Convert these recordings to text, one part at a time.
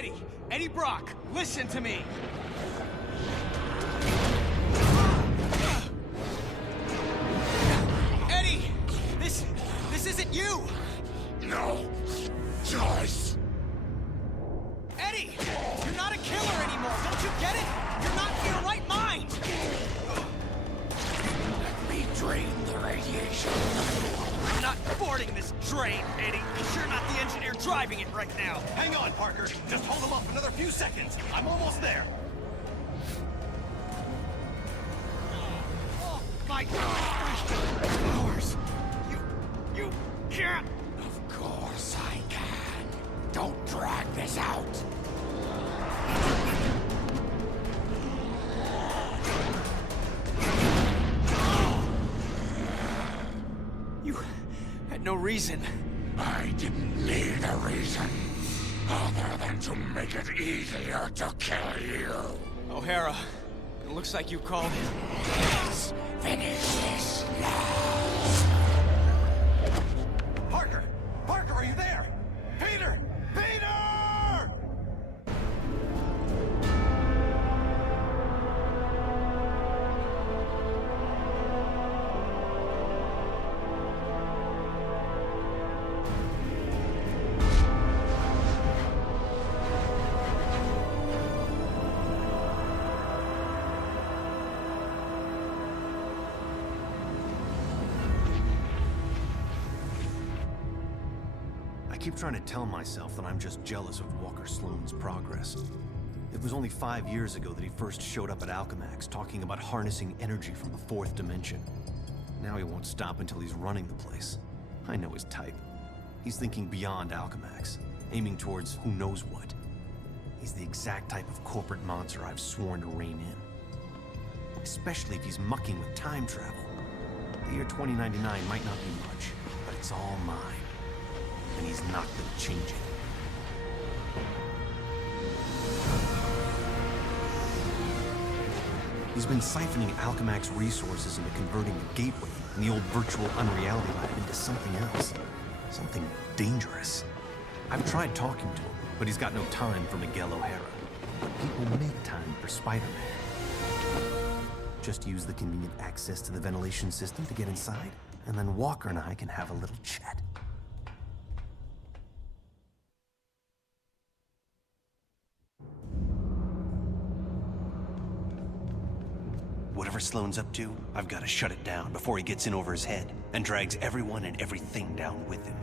Eddie! Eddie Brock, listen to me! Eddie! This isn't you! No choice. Eddie! You're not a killer anymore, don't you get it? You're not in your right mind! Let me drain the radiation. I'm not boarding this train, Eddie. You're not the engineer driving it right now. Hang on, Parker. Just hold him up another few seconds. I'm almost there. Oh, my powers! You can't! Of course I can. Don't drag this out. You had no reason. I didn't need a reason, other than to make it easier to kill you. O'Hara, it looks like you called it. Let's finish this now. Parker! Parker, are you there? Peter! Peter! I keep trying to tell myself that I'm just jealous of Walker Sloane's progress. It was only 5 years ago that he first showed up at Alchemax talking about harnessing energy from the fourth dimension. Now he won't stop until he's running the place. I know his type. He's thinking beyond Alchemax, aiming towards who knows what. He's the exact type of corporate monster I've sworn to rein in. Especially if he's mucking with time travel. The year 2099 might not be much, but it's all mine. And he's not gonna change it. He's been siphoning Alchemax resources into converting the Gateway and the old virtual unreality lab into something else. Something dangerous. I've tried talking to him, but he's got no time for Miguel O'Hara. But people make time for Spider-Man. Just use the convenient access to the ventilation system to get inside, and then Walker and I can have a little chat. Whatever Sloane's up to, I've got to shut it down before he gets in over his head and drags everyone and everything down with him.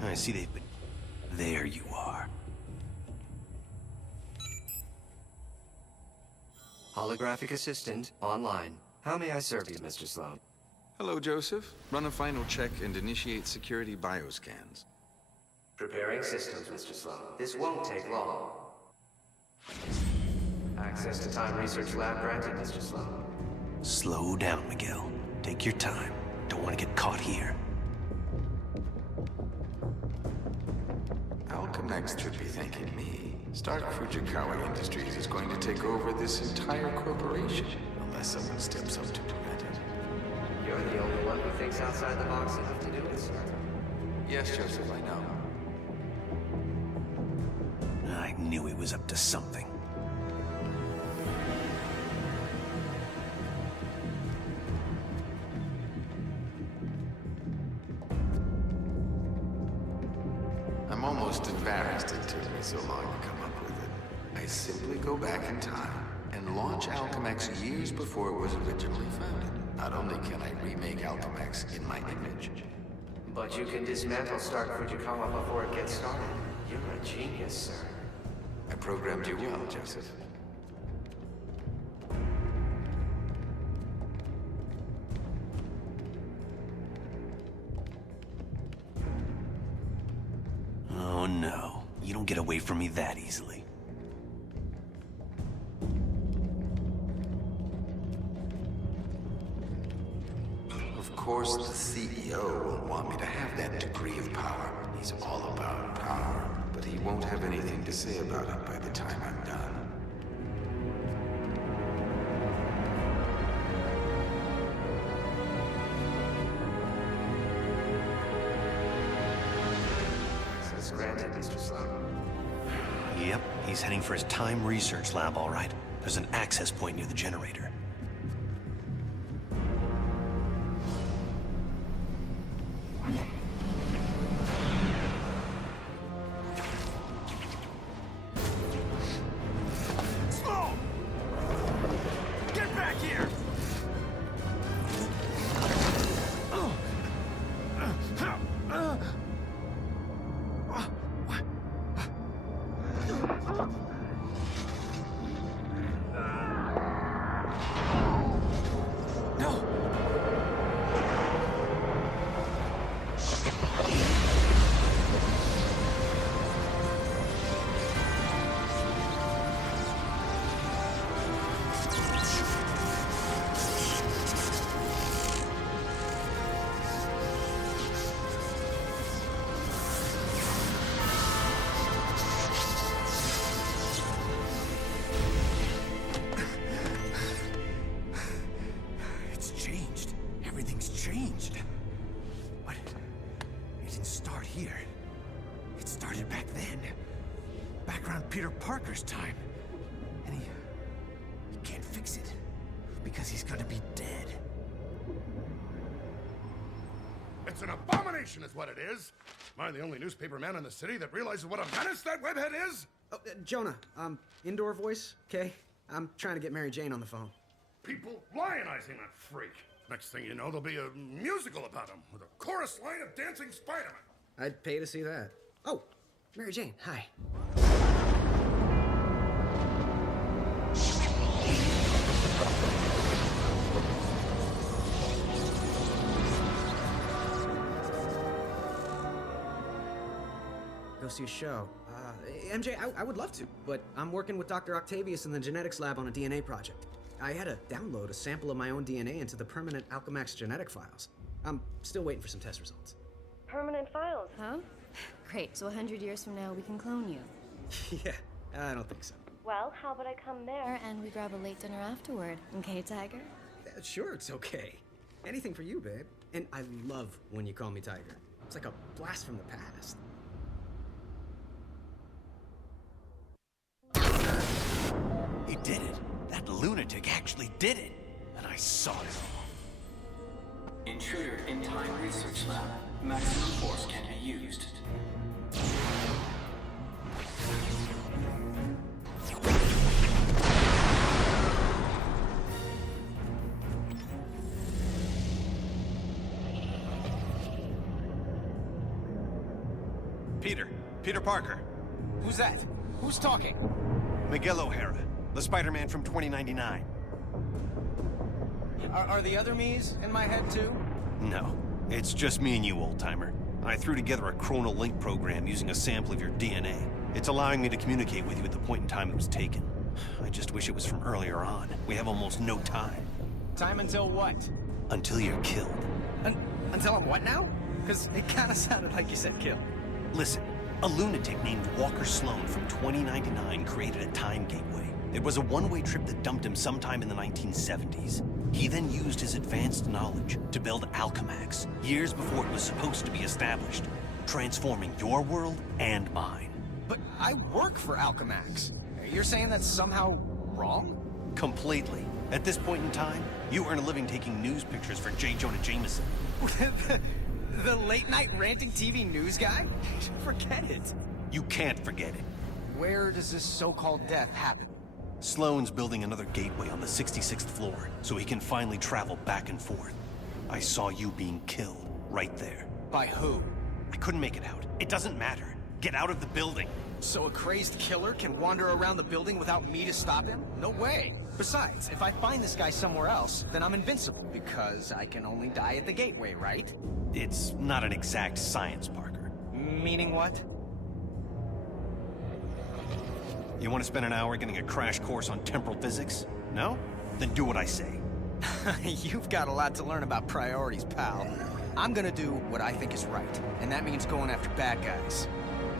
I see they've been... There you are. Holographic assistant online. How may I serve you, Mr. Sloan? Hello, Joseph. Run a final check and initiate security bioscans. Preparing systems, Mr. Sloan. This won't take long. Access to Time Research Lab granted, Mr. Sloan. Slow down, Miguel. Take your time. Don't want to get caught here. Alchemax should be thanking me. Stark Fujikawa Industries is going to take over this entire corporation, unless someone steps up to prevent it. You're the only one who thinks outside the box enough to do it, sir. Yes, Joseph, I know. I knew he was up to something. I'm almost embarrassed it took me so long to come up with it. I simply go back in time and launch Alchemax years before it was originally founded. Not only can I remake Alchemax in my image, But you can dismantle Stark Fujikawa before it gets started. You're a genius, sir. I programmed you well, Joseph. No, you don't get away from me that easily. Of course, the CEO will want me to have that degree of power. He's all about power, but he won't have anything to say about it by the time I'm done. Access granted, Mr. Sloan. Yep, he's heading for his time research lab, all right. There's an access point near the generator. Sloan! Get back here! No! It's changed. Everything's changed. But it didn't start here. It started back then. Back around Peter Parker's time. And he can't fix it. Because he's gonna be dead. It's an abomination is what it is. Am I the only newspaper man in the city that realizes what a menace that webhead is? Oh, Jonah, indoor voice, okay? I'm trying to get Mary Jane on the phone. People lionizing that freak. Next thing you know, there'll be a musical about him with a chorus line of dancing Spider-Man. I'd pay to see that. Oh, Mary Jane, hi. Go see a show. MJ, I would love to, but I'm working with Dr. Octavius in the genetics lab on a DNA project. I had to download a sample of my own DNA into the permanent Alchemax genetic files. I'm still waiting for some test results. Permanent files, huh? Great, so 100 years from now we can clone you. Yeah, I don't think so. Well, how about I come there and we grab a late dinner afterward, okay, Tiger? Sure, it's okay. Anything for you, babe. And I love when you call me Tiger. It's like a blast from the past. He did it. That lunatic actually did it. And I saw it. Intruder in time research lab. Maximum force can be used. Peter Parker. Who's that? Who's talking? Miguel O'Hara, the Spider-Man from 2099. Are the other me's in my head too? No, it's just me and you, old-timer. I threw together a chronal link program using a sample of your DNA. It's allowing me to communicate with you at the point in time it was taken. I just wish it was from earlier on. We have almost no time. Time until what? Until you're killed. Until I'm what now? Because it kind of sounded like you said kill. Listen, a lunatic named Walker Sloan from 2099 created a time gateway. It was a one-way trip that dumped him sometime in the 1970s. He then used his advanced knowledge to build Alchemax, years before it was supposed to be established, transforming your world and mine. But I work for Alchemax. You're saying that's somehow wrong? Completely. At this point in time, you earn a living taking news pictures for J. Jonah Jameson. The late-night ranting TV news guy? Forget it. You can't forget it. Where does this so-called death happen? Sloan's building another gateway on the 66th floor, so he can finally travel back and forth. I saw you being killed, right there. By who? I couldn't make it out. It doesn't matter. Get out of the building. So a crazed killer can wander around the building without me to stop him? No way. Besides, if I find this guy somewhere else, then I'm invincible, because I can only die at the gateway, right? It's not an exact science, Parker. Meaning what? You want to spend an hour getting a crash course on temporal physics? No? Then do what I say. You've got a lot to learn about priorities, pal. I'm gonna do what I think is right, and that means going after bad guys.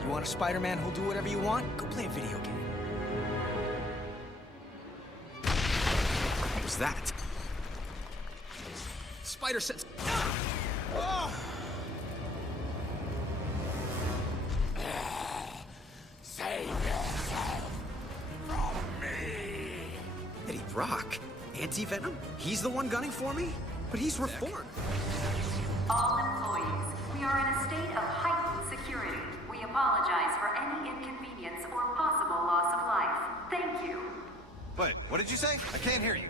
You want a Spider-Man who'll do whatever you want? Go play a video game. What was that? Spider sense. Oh! Save yourself from me. Eddie Brock? Anti-Venom? He's the one gunning for me? But he's reformed. All employees, we are in a state of heightened security. We apologize for any inconvenience or possible loss of life. Thank you. Wait, what did you say? I can't hear you.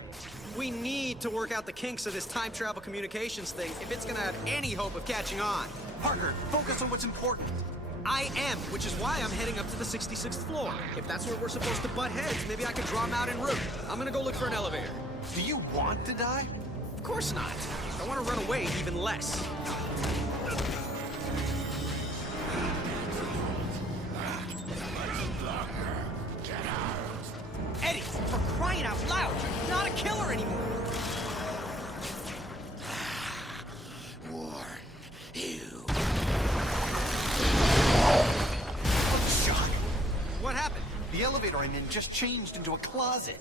We need to work out the kinks of this time travel communications thing if it's gonna have any hope of catching on. Parker, focus on what's important. I am, which is why I'm heading up to the 66th floor. If that's where we're supposed to butt heads, maybe I could draw them out en route. I'm gonna go look for an elevator. Do you want to die? Of course not. If I want to run away, even less. Eddie, for crying out loud, you're not a killer anymore. Warn you. Shock. What happened? The elevator I'm in just changed into a closet.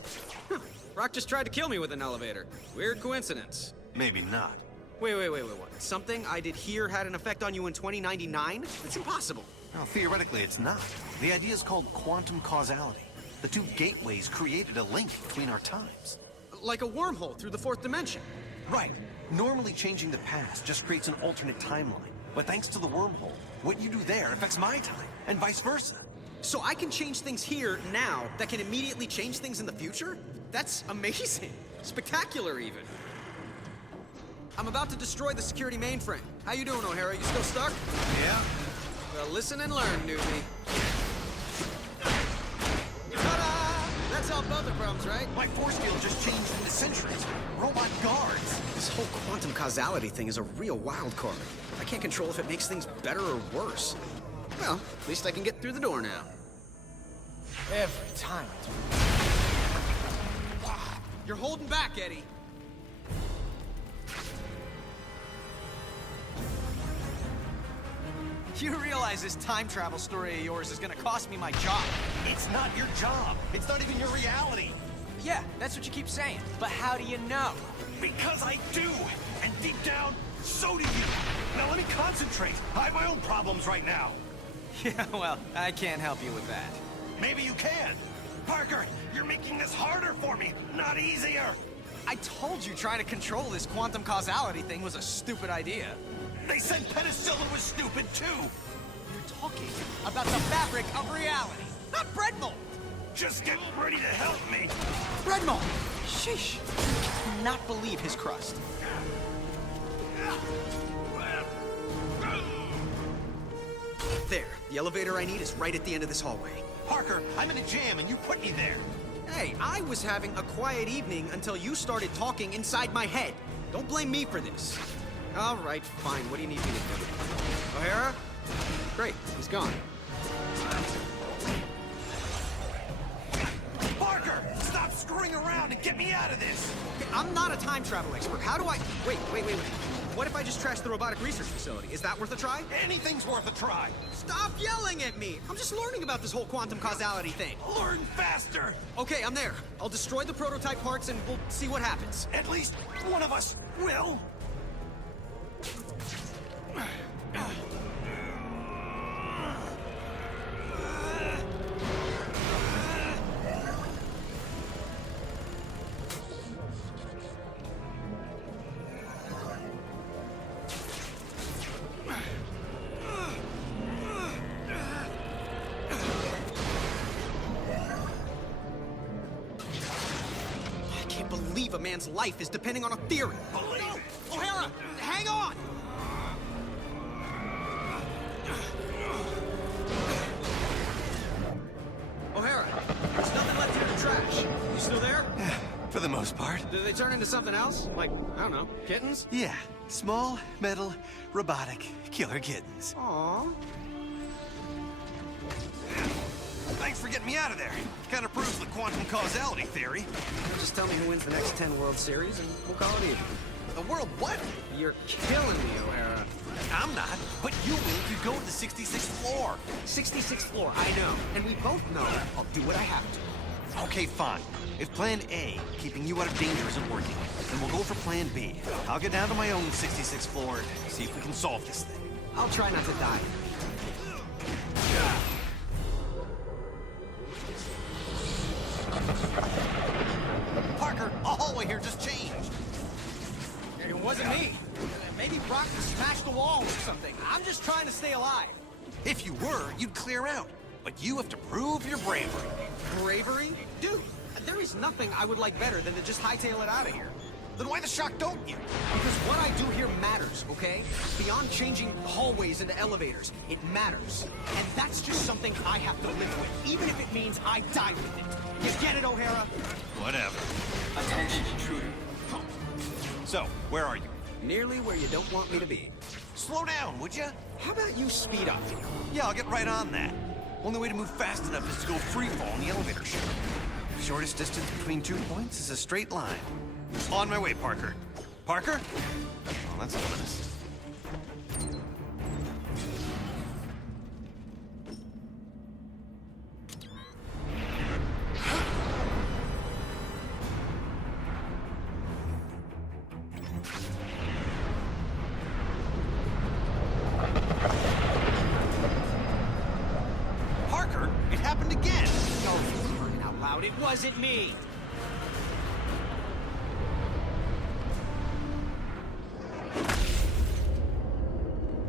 Rock just tried to kill me with an elevator. Weird coincidence. Maybe not. Wait, what? Something I did here had an effect on you in 2099? It's impossible. Well, theoretically, it's not. The idea is called quantum causality. The two gateways created a link between our times. Like a wormhole through the fourth dimension. Right. Normally, changing the past just creates an alternate timeline. But thanks to the wormhole, what you do there affects my time, and vice versa. So I can change things here, now, that can immediately change things in the future? That's amazing. Spectacular, even. I'm about to destroy the security mainframe. How you doing, O'Hara? You still stuck? Yeah? Well, listen and learn, newbie. Ta-da! That solved both the problems, right? My force field just changed into sentries. Robot guards. This whole quantum causality thing is a real wild card. I can't control if it makes things better or worse. Well, at least I can get through the door now. Every time. You're holding back, Eddie. You realize this time travel story of yours is gonna cost me my job. It's not your job. It's not even your reality. Yeah, that's what you keep saying. But how do you know? Because I do. And deep down, so do you. Now let me concentrate. I have my own problems right now. Yeah, well, I can't help you with that. Maybe you can. Parker, you're making this harder for me, not easier. I told you trying to control this quantum causality thing was a stupid idea. They said penicillin was stupid too. You're talking about the fabric of reality, not bread mold. Just get ready to help me. Bread mold. Sheesh. I cannot believe his crust. There. The elevator I need is right at the end of this hallway. Parker, I'm in a jam and you put me there. Hey, I was having a quiet evening until you started talking inside my head. Don't blame me for this. All right, fine. What do you need me to do? O'Hara? Great, he's gone. Parker, stop screwing around and get me out of this. Okay, I'm not a time travel expert. How do I... Wait. What if I just trashed the robotic research facility? Is that worth a try? Anything's worth a try. Stop yelling at me! I'm just learning about this whole quantum causality thing. Learn faster. Okay, I'm there. I'll destroy the prototype parts and we'll see what happens. At least one of us will. A man's life is depending on a theory. Believe it. O'Hara, hang on! O'Hara, there's nothing left here to trash. You still there? For the most part. Did they turn into something else? Like, I don't know, kittens? Yeah. Small, metal, robotic, killer kittens. Aww. I Thanks for getting me out of there. Kind of proves the quantum causality theory. Just tell me who wins the next 10 World Series, and we'll call it even. The world what? You're killing me, O'Hara. I'm not, but you will if you go to the 66th floor. 66th floor, I know. And we both know I'll do what I have to. Okay, fine. If plan A, keeping you out of danger, isn't working, then we'll go for plan B. I'll get down to my own 66th floor and see if we can solve this thing. I'll try not to die. Parker, a hallway here just changed. It wasn't me. Maybe Brock smashed the wall or something. I'm just trying to stay alive. If you were, you'd clear out. But you have to prove your bravery. Bravery? Dude, there is nothing I would like better than to just hightail it out of here. Then why the shock don't you? Because what I do here matters, okay? Beyond changing hallways into elevators, it matters. And that's just something I have to live with, even if it means I die with it. You get it, O'Hara? Whatever. Attention intruder. So, where are you? Nearly where you don't want me to be. Slow down, would you? How about you speed up? Yeah, I'll get right on that. Only way to move fast enough is to go freefall in the elevator shaft. Shortest distance between 2 points is a straight line. On my way, Parker. Parker? Oh, that's ominous. Parker, it happened again. Oh, for crying out loud, it wasn't me.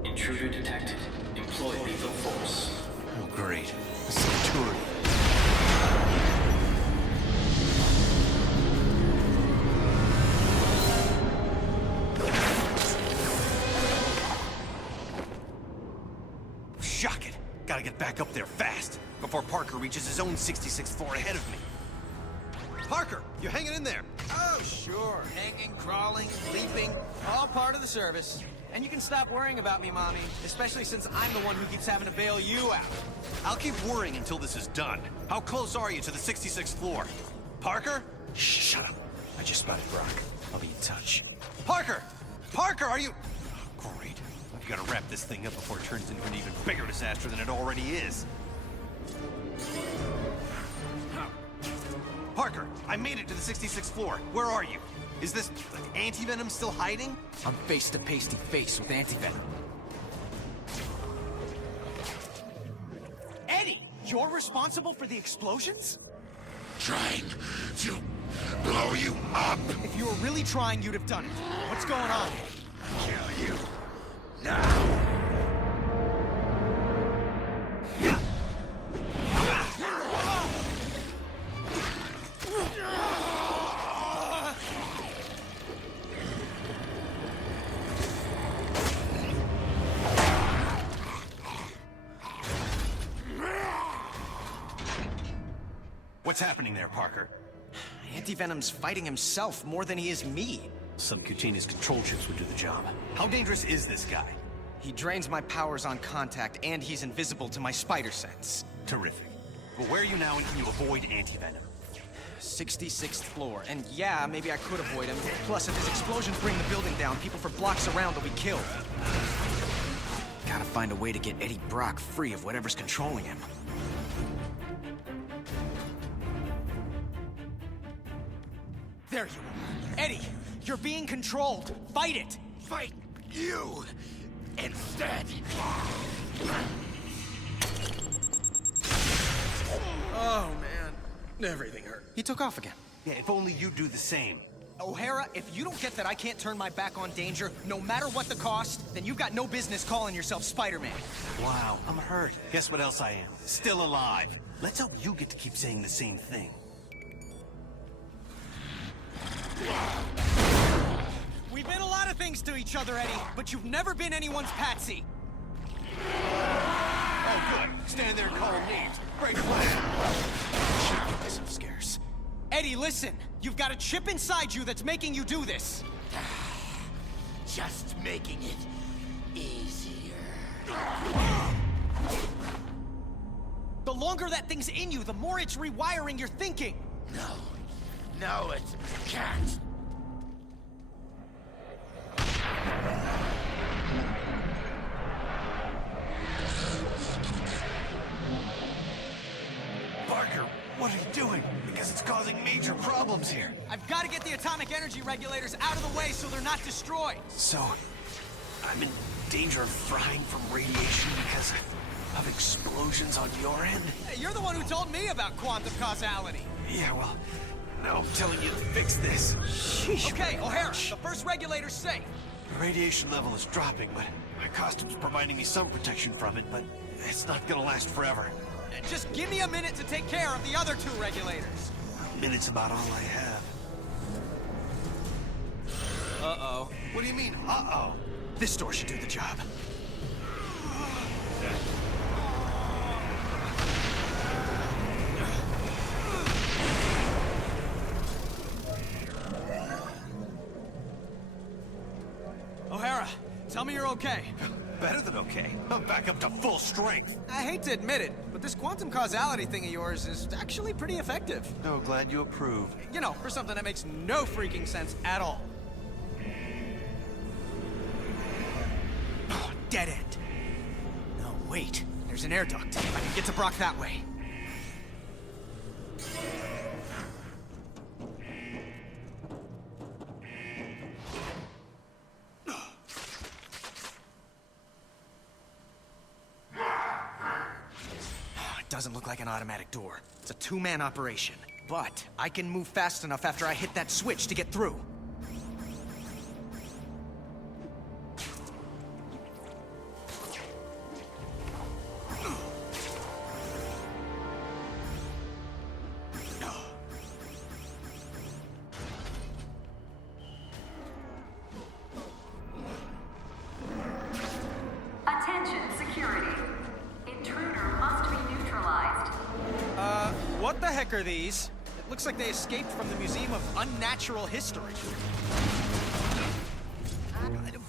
Intruder detected. Employ lethal force. Oh, great. A Centurion. Shock it. Gotta get back up there fast, before Parker reaches his own 66th floor ahead of me. Parker, you hanging in there? Oh, sure. Hanging, crawling, leaping, all part of the service. And you can stop worrying about me, Mommy, especially since I'm the one who keeps having to bail you out. I'll keep worrying until this is done. How close are you to the 66th floor? Parker? Shut up. I just spotted Brock. I'll be in touch. Parker! Parker, are you... Oh, great. I've got to wrap this thing up before it turns into an even bigger disaster than it already is. Parker, I made it to the 66th floor. Where are you? Is this anti-venom still hiding? I'm face to face with anti-venom. Eddie, you're responsible for the explosions? Trying to blow you up. If you were really trying, you'd have done it. What's going on? Kill you now. What's happening there, Parker? Anti-venom's fighting himself more than he is me. Subcutaneous control chips would do the job. How dangerous is this guy? He drains my powers on contact, and he's invisible to my spider sense. Terrific. Well, where are you now, and can you avoid anti-venom? 66th floor. And yeah, maybe I could avoid him. Plus, if his explosions bring the building down, people for blocks around will be killed. Gotta find a way to get Eddie Brock free of whatever's controlling him. There you are. Eddie, you're being controlled. Fight it! Fight you instead. Oh, man. Everything hurt. He took off again. Yeah, if only you'd do the same. O'Hara, if you don't get that I can't turn my back on danger, no matter what the cost, then you've got no business calling yourself Spider-Man. Wow, I'm hurt. Guess what else I am? Still alive. Let's hope you get to keep saying the same thing. We've been a lot of things to each other, Eddie, but you've never been anyone's patsy. Oh, good. Stand there and call them names. Great plan. Should've given myself scares. Eddie, listen. You've got a chip inside you that's making you do this. Just making it easier. The longer that thing's in you, the more it's rewiring your thinking. No, it can't. Parker, what are you doing? Because it's causing major problems here. I've got to get the atomic energy regulators out of the way so they're not destroyed. So, I'm in danger of frying from radiation because of explosions on your end? Hey, you're the one who told me about quantum causality. Yeah, well, now I'm telling you to fix this. Sheesh. Okay, O'Hara, the first regulator's safe. The radiation level is dropping, but my costume's providing me some protection from it, but it's not gonna last forever. Just give me a minute to take care of the other two regulators. A minute's about all I have. Uh-oh. What do you mean, uh-oh? This door should do the job. O'Hara, tell me you're okay. Better than okay. I'm back up to full strength. I hate to admit it, but this quantum causality thing of yours is actually pretty effective. Oh, glad you approve. You know, for something that makes no freaking sense at all. Oh, dead end. No, wait. There's an air duct. I can get to Brock that way. Doesn't look like an automatic door. It's a two-man operation. But I can move fast enough after I hit that switch to get through. Attention, security. Intruder must be neutralized. What the heck are these? It looks like they escaped from the Museum of Unnatural History.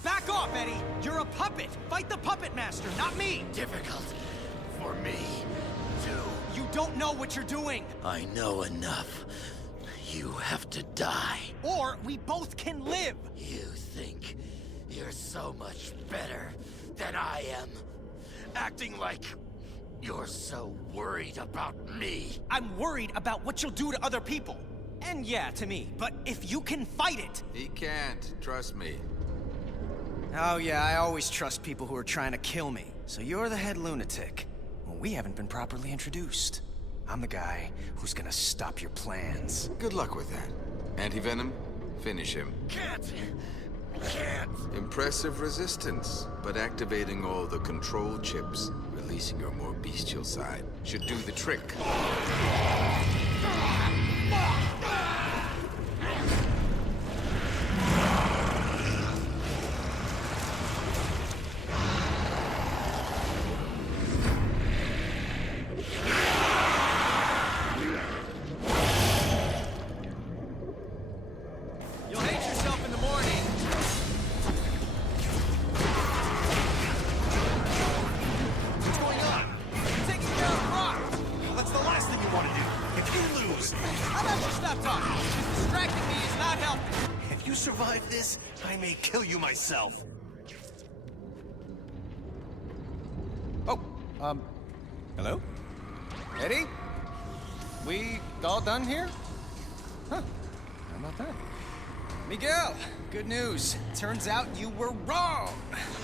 Back off, Eddie! You're a puppet! Fight the puppet master, not me! Difficult for me, too. You don't know what you're doing! I know enough. You have to die. Or we both can live! You think you're so much better than I am, acting like you're so worried about me. I'm worried about what you'll do to other people. And yeah, to me. But if you can fight it... He can't, trust me. Oh yeah, I always trust people who are trying to kill me. So you're the head lunatic. Well, we haven't been properly introduced. I'm the guy who's gonna stop your plans. Good luck with that. Anti-venom, finish him. Can't. Impressive resistance, but activating all the control chips, releasing your more bestial side, should do the trick. You'll hate yourself in the morning. What's going on? Taking care of Brock. Well, that's the last thing you want to do. If you lose, How about you stop talking? Distracting me is not helping. if you survive this, I may kill you myself. Oh, hello? Eddie? We all done here? Huh. How about that? Miguel, good news. Turns out you were wrong.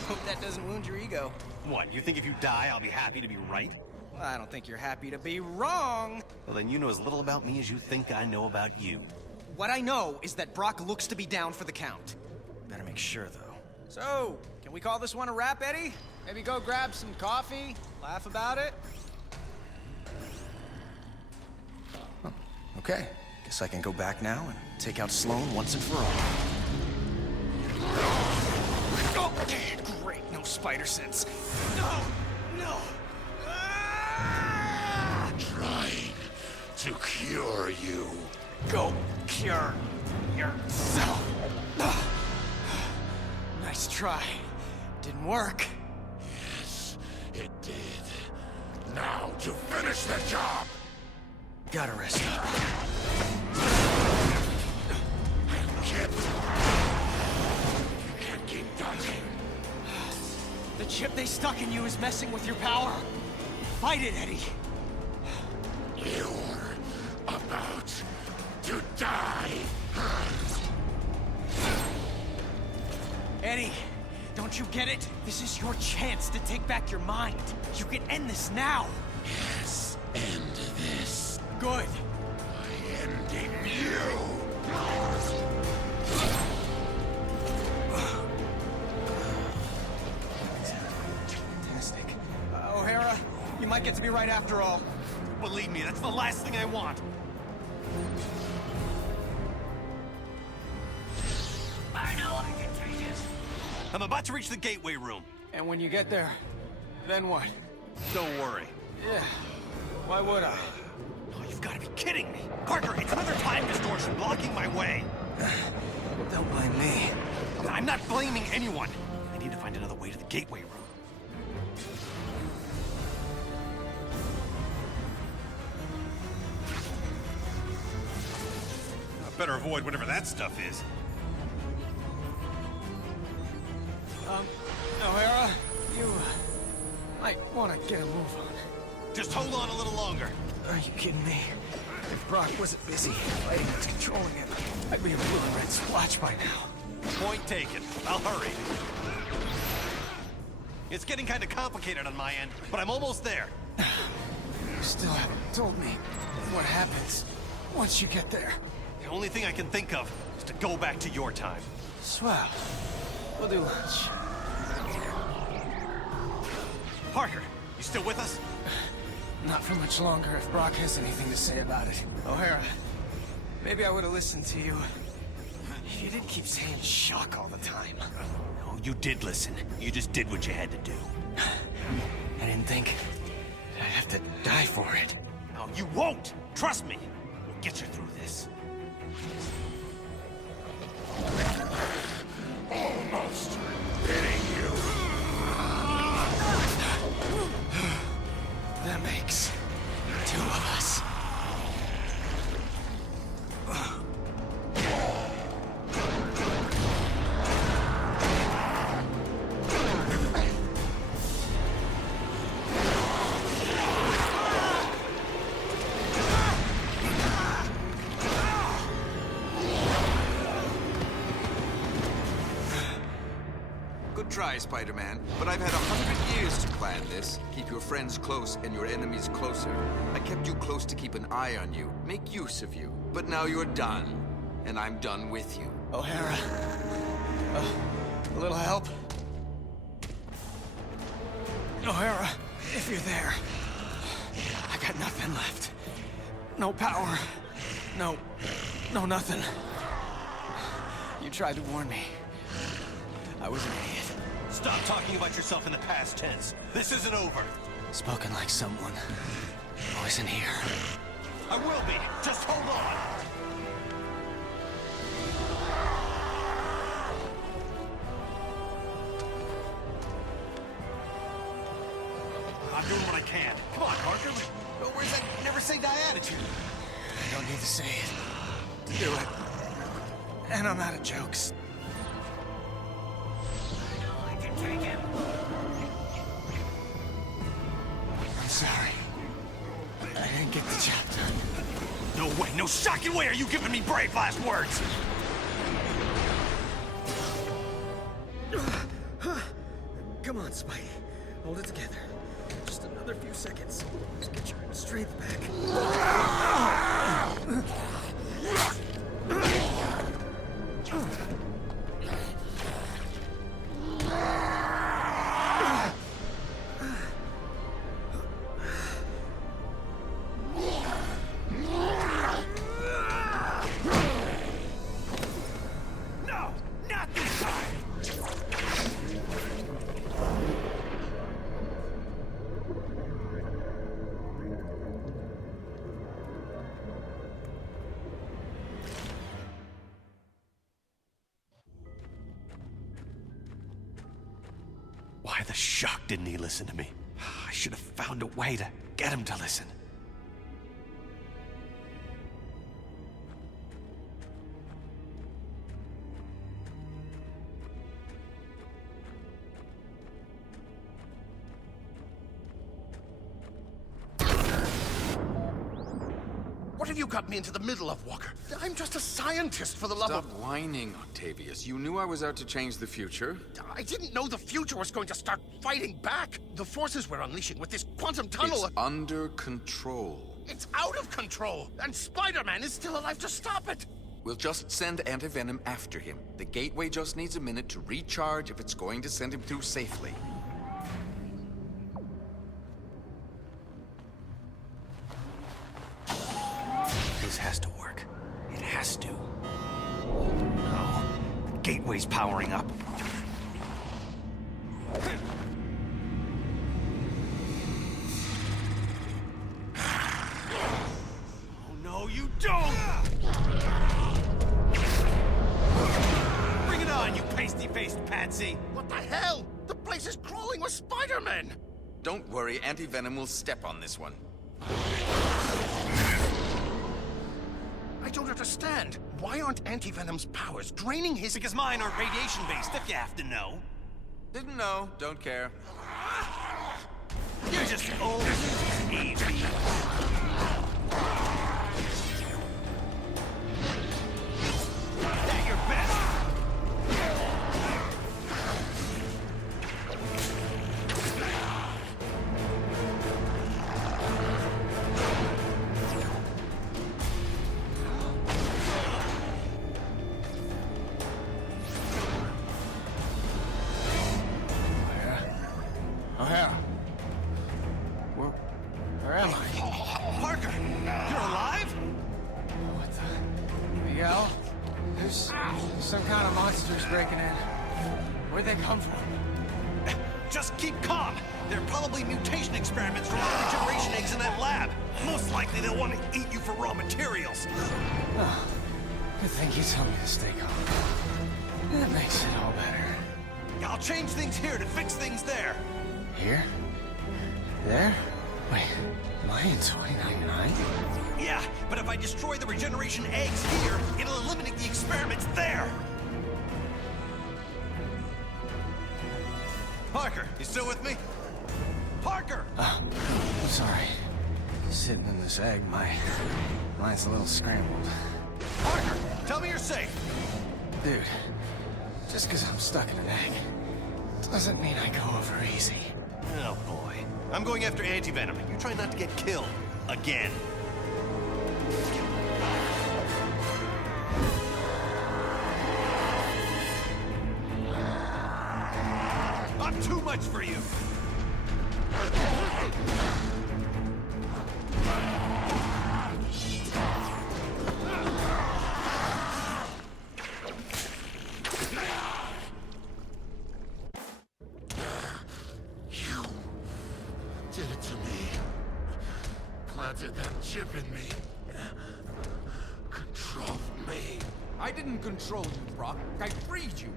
Hope that doesn't wound your ego. What, you think if you die, I'll be happy to be right? Well, I don't think you're happy to be wrong. Well, then you know as little about me as you think I know about you. What I know is that Brock looks to be down for the count. Better make sure, though. So, can we call this one a wrap, Eddie? Maybe go grab some coffee, laugh about it? Huh. Okay. Guess I can go back now and take out Sloan once and for all. Oh, great. No spider sense. No! No! Ah! Trying to cure you. Go cure yourself. Nice try. Didn't work. Yes, it did. Now to finish the job! Gotta rest up. Chip! You can't keep dodging. The chip they stuck in you is messing with your power. Fight it, Eddie. You're about to die! Eddie, don't you get it? This is your chance to take back your mind. You can end this now. Yes, end this. Good. By ending you! Fantastic. O'Hara, you might get to be right after all. Believe me, that's the last thing I want. I know I can take it. I'm about to reach the gateway room. And when you get there, then what? Don't worry. Yeah. Why would I? Oh, you've got to be kidding me. Parker, it's another time distortion blocking my way. Don't blame me. I'm not blaming anyone. I need to find another way to the gateway room. I better avoid whatever that stuff is. O'Hara, you might want to get a move on. Just hold on a little longer. Are you kidding me? If Brock wasn't busy fighting what's controlling him, I'd be a blue and red splotch by now. Point taken. I'll hurry. It's getting kind of complicated on my end, but I'm almost there. You still haven't told me what happens once you get there. The only thing I can think of is to go back to your time. Swell. We'll do lunch. Parker, you still with us? Not for much longer if Brock has anything to say about it. O'Hara, maybe I would have listened to you. You didn't keep saying shock all the time. No, you did listen. You just did what you had to do. I didn't think I'd have to die for it. No, you won't! Trust me! We'll get you through this. Almost hitting you. That makes two of us. Good try, Spider-Man, but I've had 100 years to plan this. Keep your friends close and your enemies closer. I kept you close to keep an eye on you, make use of you. But now you're done, and I'm done with you. O'Hara, a little help? O'Hara, if you're there, I got nothing left. No power. No nothing. You tried to warn me. I was an idiot. Stop talking about yourself in the past tense. This isn't over. Spoken like someone who isn't here. I will be. Just hold on. I'm doing what I can. Come on, Parker. Where's that never say die attitude? I don't need to say it to do it. And I'm out of jokes. I'm sorry. I didn't get the job done. No way, no shocking way are you giving me brave last words! Come on, Spidey. Hold it together. Just another few seconds. Just get your strength back. No! Not this time! Why the shock didn't he listen to me? I should have found a way to... Get him to listen. What have you got me into the middle of, Walker? I'm just a scientist, for the love Stop of... whining, Octavius. You knew I was out to change the future. I didn't know the future was going to start fighting back. The forces we're unleashing with this quantum tunnel... It's under control. It's out of control, and Spider-Man is still alive to stop it. We'll just send Anti-Venom after him. The gateway just needs a minute to recharge if it's going to send him through safely. This has to work. It has to. No. The gateway's powering up. Oh no, you don't! Bring it on, you pasty-faced patsy! What the hell? The place is crawling with Spider-Men! Don't worry, Anti-Venom will step on this one. I don't understand. Why aren't Anti-Venom's powers draining his... Because mine aren't radiation-based, if you have to know. Didn't know, don't care. You're just old Evie. At your best. O'Hara. Where am I? Parker, you're alive? What the... Miguel? There's some kind of monsters breaking in. Where'd they come from? Just keep calm. They're probably mutation experiments from our regeneration eggs in that lab. Most likely they'll want to eat you for raw materials. Oh, good thing you told me to stay calm. That makes it all better. I'll change things here to fix things there. Here? There? Wait, am I in 2099? Yeah, but if I destroy the regeneration eggs here, it'll eliminate the experiments there. Parker, you still with me? Parker! Oh, I'm sorry. Sitting in this egg, mine's a little scrambled. Parker, tell me you're safe. Dude, just because I'm stuck in an egg doesn't mean I go over easy. Oh boy. I'm going after Anti-Venom. You try not to get killed. Again. I'm too much for you. Did it to me. Planted that chip in me. Controlled me. I didn't control you, Brock. I freed you.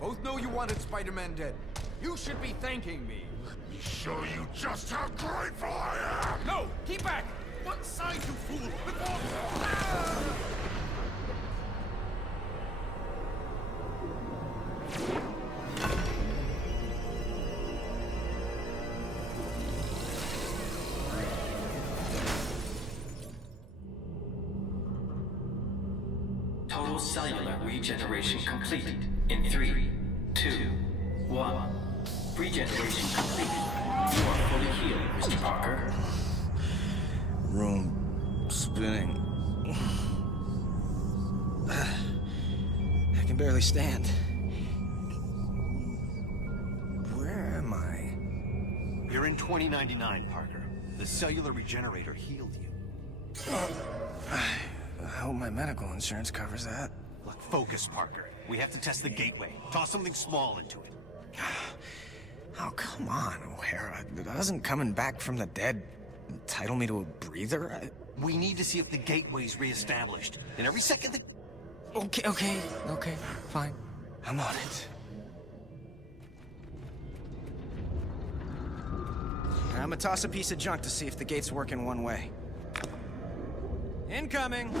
Both know you wanted Spider-Man dead. You should be thanking me. Let me show you just how grateful I am! No! Keep back! One side, you fool! Before... Total cellular regeneration completed in 3, 2, 1. Regeneration completed. You are fully healed, Mr. Parker. Room spinning. I can barely stand. Where am I? You're in 2099, Parker. The cellular regenerator healed you. I hope my medical insurance covers that. Look, focus, Parker. We have to test the gateway. Toss something small into it. Oh, come on, O'Hara. Doesn't coming back from the dead entitle me to a breather? We need to see if the gateway's reestablished. And every second that... Okay, fine. I'm on it. I'm gonna toss a piece of junk to see if the gate's working one way. Incoming!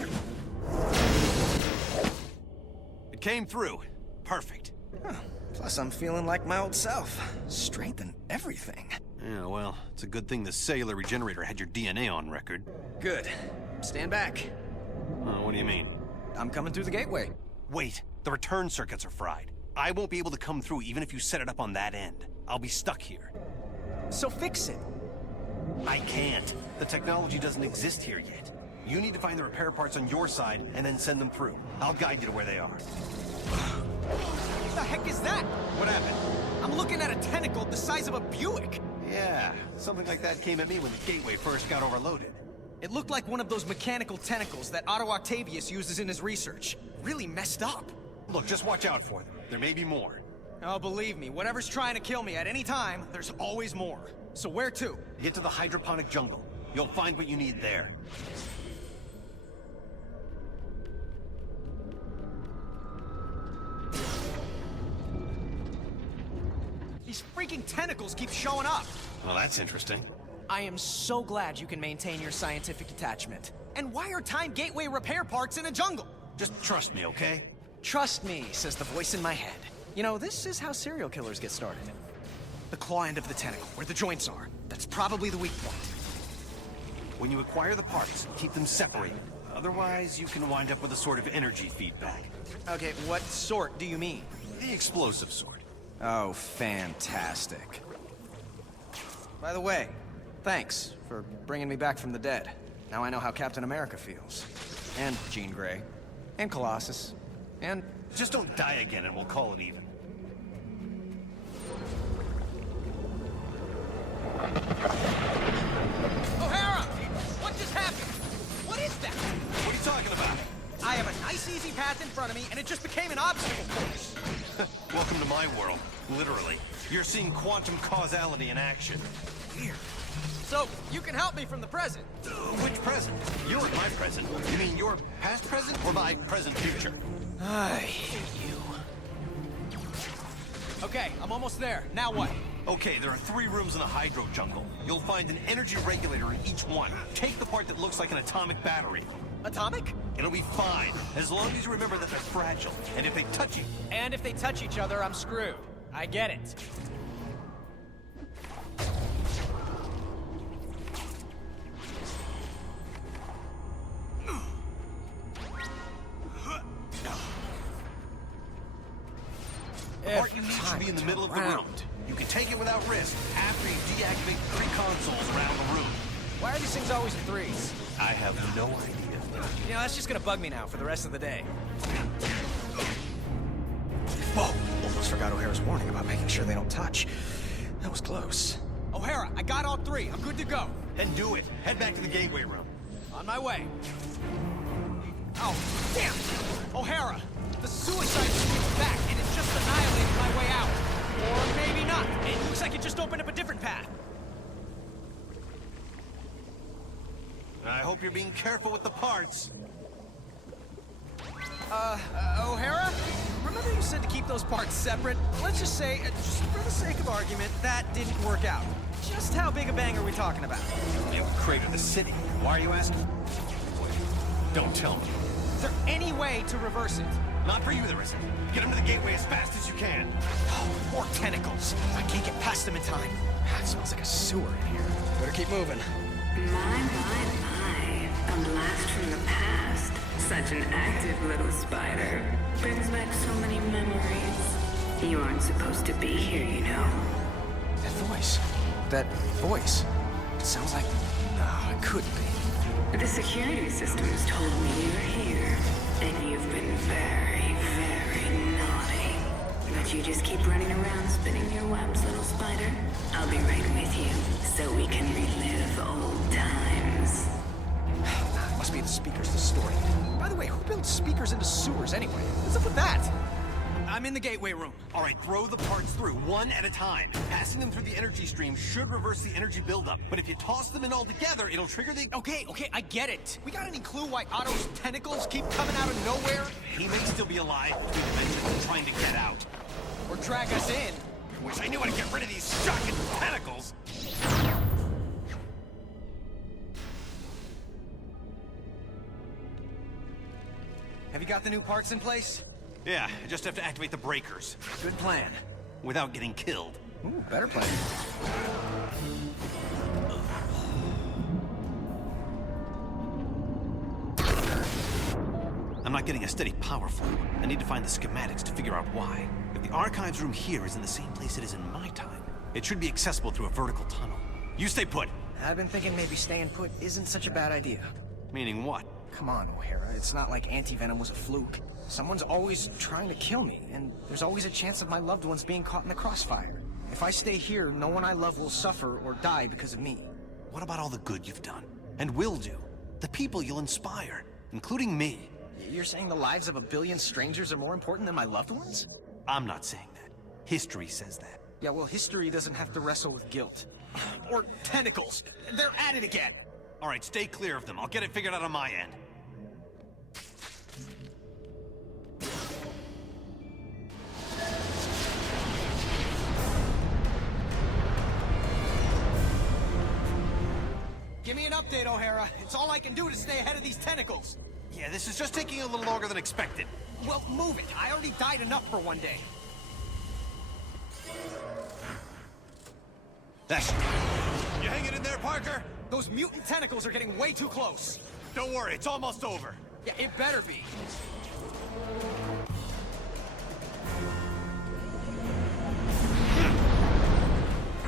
It came through. Perfect. Huh. Plus, I'm feeling like my old self. Strength and everything. Yeah, well, it's a good thing the cellular regenerator had your DNA on record. Good. Stand back. What do you mean? I'm coming through the gateway. Wait, the return circuits are fried. I won't be able to come through even if you set it up on that end. I'll be stuck here. So fix it. I can't. The technology doesn't exist here yet. You need to find the repair parts on your side and then send them through. I'll guide you to where they are. What the heck is that? What happened? I'm looking at a tentacle the size of a Buick. Yeah, something like that came at me when the gateway first got overloaded. It looked like one of those mechanical tentacles that Otto Octavius uses in his research. Really messed up. Look, just watch out for them. There may be more. Oh, believe me, whatever's trying to kill me at any time, there's always more. So where to? Get to the hydroponic jungle. You'll find what you need there. These freaking tentacles keep showing up. Well, that's interesting. I am so glad you can maintain your scientific detachment. And why are time gateway repair parts in a jungle? Just trust me, okay? Trust me, says the voice in my head. You know, this is how serial killers get started. The claw end of the tentacle, where the joints are. That's probably the weak point. When you acquire the parts, keep them separated. Otherwise, you can wind up with a sort of energy feedback. Okay, what sort do you mean? The explosive sort. Oh, fantastic. By the way, thanks for bringing me back from the dead. Now I know how Captain America feels. And Jean Grey. And Colossus. And... Just don't die again and we'll call it even. O'Hara! What just happened? What is that? What are you talking about? I have a nice easy path in front of me and it just became an obstacle course. Welcome to my world, literally. You're seeing quantum causality in action. Weird. So, you can help me from the present. Which present? You're in my present. You mean your past present or my present future? I hate you. Okay, I'm almost there. Now what? Okay, there are 3 rooms in the hydro jungle. You'll find an energy regulator in each one. Take the part that looks like an atomic battery. Atomic? It'll be fine, as long as you remember that they're fragile. And if they touch you... And if they touch each other, I'm screwed. I get it. The part you need should be in the middle of the room. You can take it without risk after you deactivate 3 consoles around the room. Why are these things always in threes? I have no idea. You know, that's just gonna bug me now for the rest of the day. Whoa! Almost forgot O'Hara's warning about making sure they don't touch. That was close. O'Hara, I got all 3. I'm good to go. Then do it. Head back to the gateway room. On my way. Oh, damn! O'Hara, the suicide streak's back, and it just annihilated my way out. Or maybe not. It looks like it just opened up a different path. I hope you're being careful with the parts. O'Hara? Remember you said to keep those parts separate? Let's just say, just for the sake of argument, that didn't work out. Just how big a bang are we talking about? It would crater the city. Why are you asking? Wait, don't tell me. Is there any way to reverse it? Not for you, there isn't. Get him to the gateway as fast as you can. Oh, more tentacles. I can't get past them in time. It smells like a sewer in here. Better keep moving. My. A blast from the past. Such an active little spider. Brings back so many memories. You aren't supposed to be here, you know. That voice. It sounds like... No, it couldn't be. The security systems told me you're here. And you've been very, very naughty. But you just keep running around spinning your webs, little spider. I'll be right with you, so we can relive old times. Must be the speakers distorted. By the way, who builds speakers into sewers anyway? What's up with that? I'm in the gateway room. All right, throw the parts through, one at a time. Passing them through the energy stream should reverse the energy buildup. But if you toss them in all together, it'll trigger the... Okay, I get it. We got any clue why Otto's tentacles keep coming out of nowhere? He may still be alive between dimensions trying to get out. Or drag us in. Wish I knew how to get rid of these shocking tentacles. Have you got the new parts in place? Yeah, I just have to activate the breakers. Good plan. Without getting killed. Ooh, better plan. I'm not getting a steady power flow. I need to find the schematics to figure out why. If the archives room here is in the same place it is in my time, it should be accessible through a vertical tunnel. You stay put. I've been thinking maybe staying put isn't such a bad idea. Meaning what? Come on, O'Hara. It's not like anti-venom was a fluke. Someone's always trying to kill me, and there's always a chance of my loved ones being caught in the crossfire. If I stay here, no one I love will suffer or die because of me. What about all the good you've done? And will do? The people you'll inspire, including me. You're saying the lives of a billion strangers are more important than my loved ones? I'm not saying that. History says that. Yeah, well, history doesn't have to wrestle with guilt. Or tentacles. They're at it again. All right, stay clear of them. I'll get it figured out on my end. Give me an update, O'Hara. It's all I can do to stay ahead of these tentacles. Yeah, this is just taking a little longer than expected. Well, move it. I already died enough for one day. That's... You hanging in there, Parker? Those mutant tentacles are getting way too close. Don't worry, it's almost over. Yeah, it better be.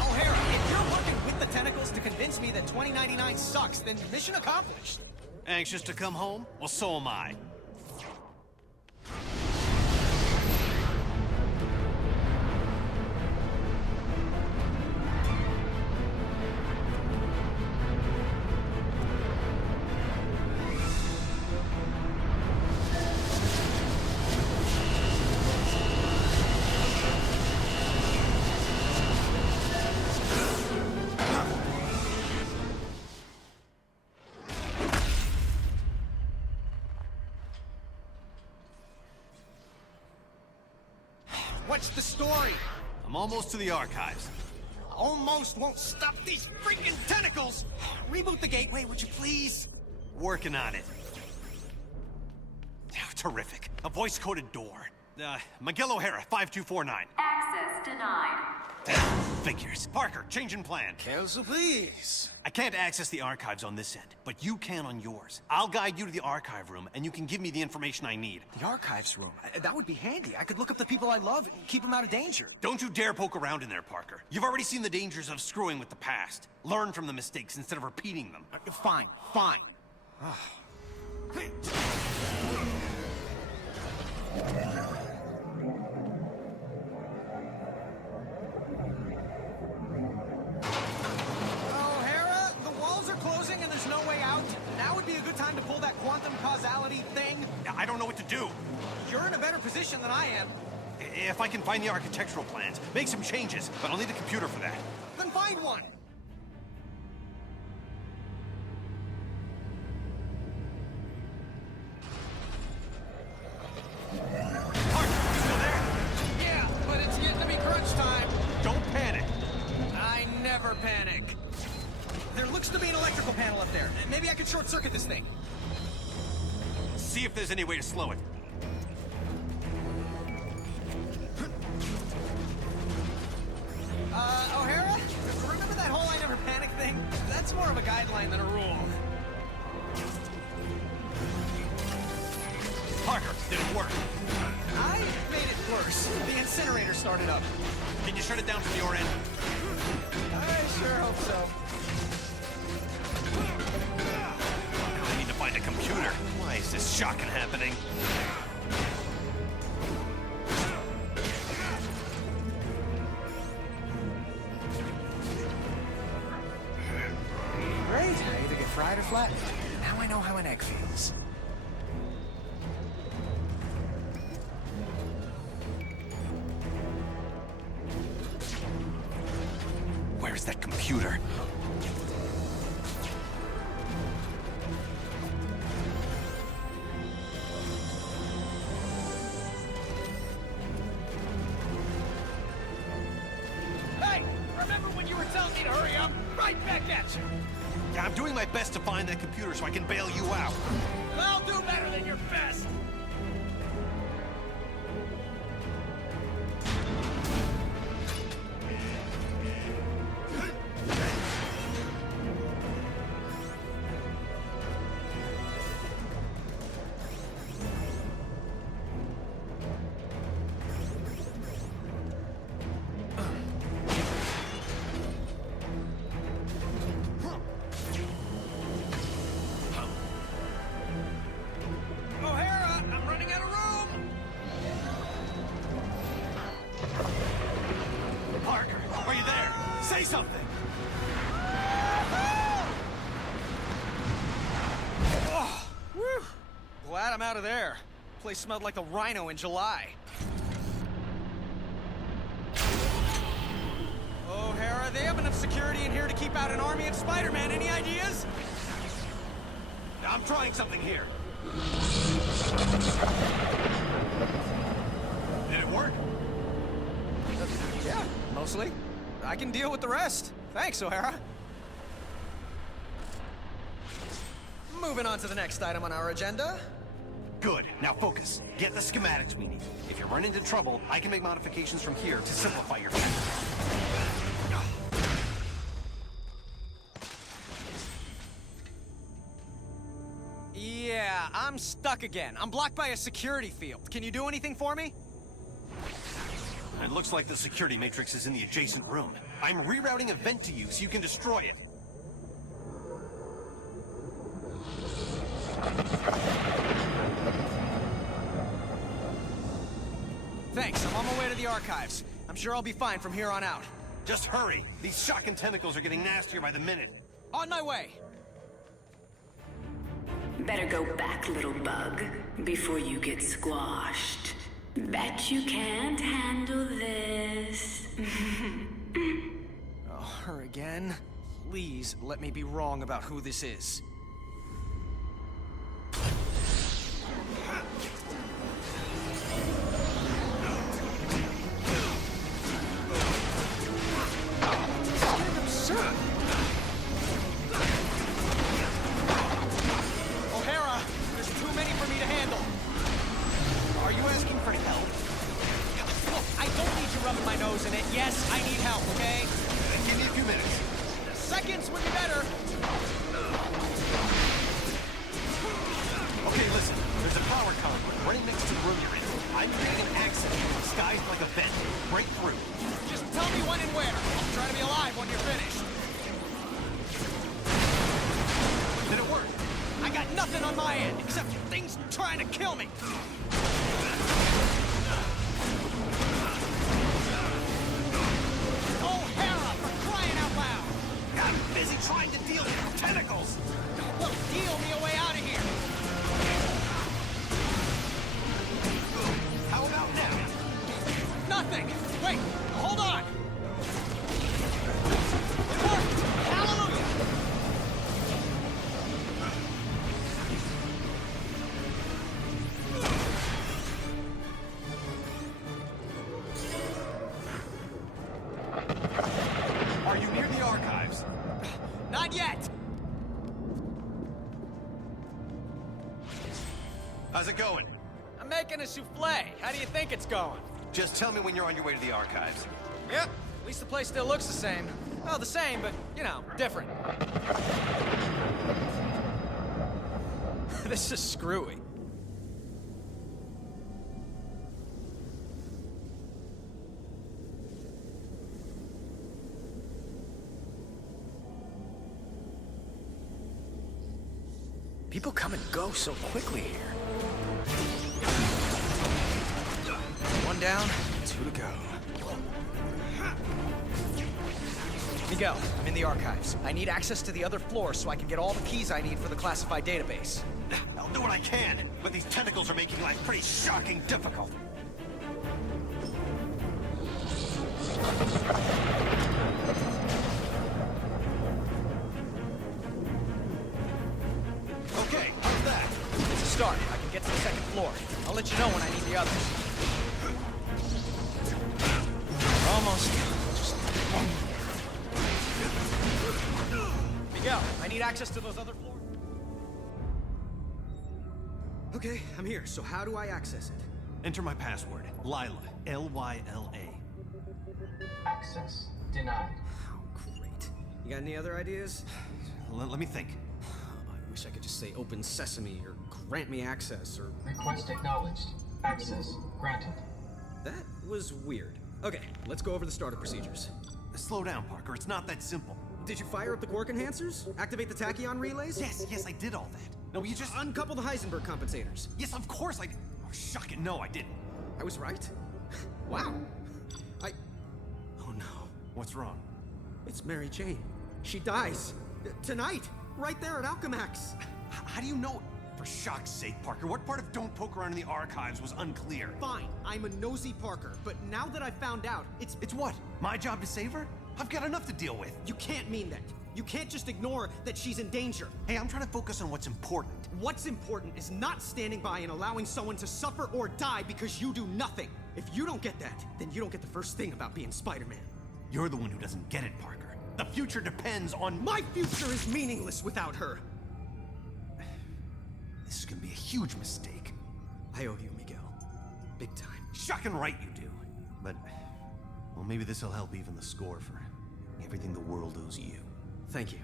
O'Hara, if you're working with the tentacles to convince me that 2099 sucks, then mission accomplished. Anxious to come home? Well, so am I. What's the story? I'm almost to the archives. Almost won't stop these freaking tentacles! Reboot the gateway, would you please? Working on it. Terrific. A voice-coded door. Miguel O'Hara, 5249. Access denied. Figures. Parker, change in plan. Cancel, please. I can't access the archives on this end, but you can on yours. I'll guide you to the archive room, and you can give me the information I need. The archives room. That would be handy. I could look up the people I love and keep them out of danger. Don't you dare poke around in there, Parker. You've already seen the dangers of screwing with the past. Learn from the mistakes instead of repeating them. Fine, fine. O'Hara, the walls are closing and there's no way out. Now would be a good time to pull that quantum causality thing. I don't know what to do. You're in a better position than I am. If I can find the architectural plans, make some changes, but I'll need a computer for that. Then find one. Parker, you still there? Yeah, but it's getting to be crunch time. Don't panic. I never panic. There looks to be an electrical panel up there. Maybe I could short-circuit this thing. See if there's any way to slow it. O'Hara? Remember that whole I never panic thing? That's more of a guideline than a rule. Parker, did it work? I made it worse. The incinerator started up. Can you shut it down from your end? I sure hope so. I need to find a computer. Why is this shocking happening? Great. I either get fried or flattened. Now I know how an egg feels. Where's that computer? Hey! Remember when you were telling me to hurry up? Right back at you! I'm doing my best to find that computer so I can bail you out. I'll do better than your best! Say something! Oh, whew. Glad I'm out of there. Place smelled like the rhino in July. O'Hara, they have enough security in here to keep out an army of Spider-Man. Any ideas? I'm trying something here. Did it work? Yeah, mostly. I can deal with the rest. Thanks, O'Hara. Moving on to the next item on our agenda. Good. Now focus. Get the schematics we need. If you run into trouble, I can make modifications from here to simplify your plan. Yeah, I'm stuck again. I'm blocked by a security field. Can you do anything for me? It looks like the security matrix is in the adjacent room. I'm rerouting a vent to you so you can destroy it. Thanks, I'm on my way to the archives. I'm sure I'll be fine from here on out. Just hurry. These shocking tentacles are getting nastier by the minute. On my way! Better go back, little bug, before you get squashed. Bet you can't handle this. Oh, her again? Please let me be wrong about who this is. O'Hara, there's too many for me to handle. Are you asking for help? Look, I don't need you rubbing my nose in it. Yes, I need help, okay? Give me a few minutes. Seconds would be better. Okay, listen. There's a power conduit running next to the room you're in. I'm creating an access disguised like a vent. Break through. Just tell me when and where. I'll try to be alive when you're finished. Did it work? I got nothing on my end, except things trying to kill me. O'Hara, for crying out loud! I'm busy trying to deal with tentacles! Well, deal me a way out of here! How about now? Nothing! Wait, hold on! It worked! Hallelujah! Are you near the archives? Not yet! How's it going? I'm making a souffle. How do you think it's going? Just tell me when you're on your way to the archives. Yep. At least the place still looks the same. Well, the same, but, you know, different. This is screwy. People come and go so quickly here. One down, two to go. Miguel, I'm in the archives. I need access to the other floor so I can get all the keys I need for the classified database. I'll do what I can, but these tentacles are making life pretty shocking difficult. Okay, how's that? It's a start. I can get to the second floor. I'll let you know when I need the others. Almost. Just one more. Miguel, I need access to those other floors. Okay, I'm here. So how do I access it? Enter my password. Lila. L-Y-L-A. Access denied. Oh, great. You got any other ideas? Let me think. I wish I could just say open sesame or grant me access or... Request acknowledged. Access granted. That was weird. Okay, let's go over the startup procedures. Slow down, Parker. It's not that simple. Did you fire up the quark enhancers? Activate the tachyon relays? Yes, I did all that. No, you just... Uncouple the Heisenberg compensators. Yes, of course I did. Oh, shocking. No, I didn't. I was right? Wow. Oh no. What's wrong? It's Mary Jane. She dies. Tonight. Right there at Alchemax. How do you know? For shock's sake, Parker, what part of don't poke around in the archives was unclear? Fine, I'm a nosy Parker, but now that I found out, it's what? My job to save her? I've got enough to deal with. You can't mean that. You can't just ignore that she's in danger. Hey, I'm trying to focus on what's important. What's important is not standing by and allowing someone to suffer or die because you do nothing. If you don't get that, then you don't get the first thing about being Spider-Man. You're the one who doesn't get it, Parker. The future depends on... My future is meaningless without her. This is gonna be a huge mistake. I owe you, Miguel. Big time. Shocking right you do. But, well, maybe this'll help even the score for everything the world owes you. Thank you.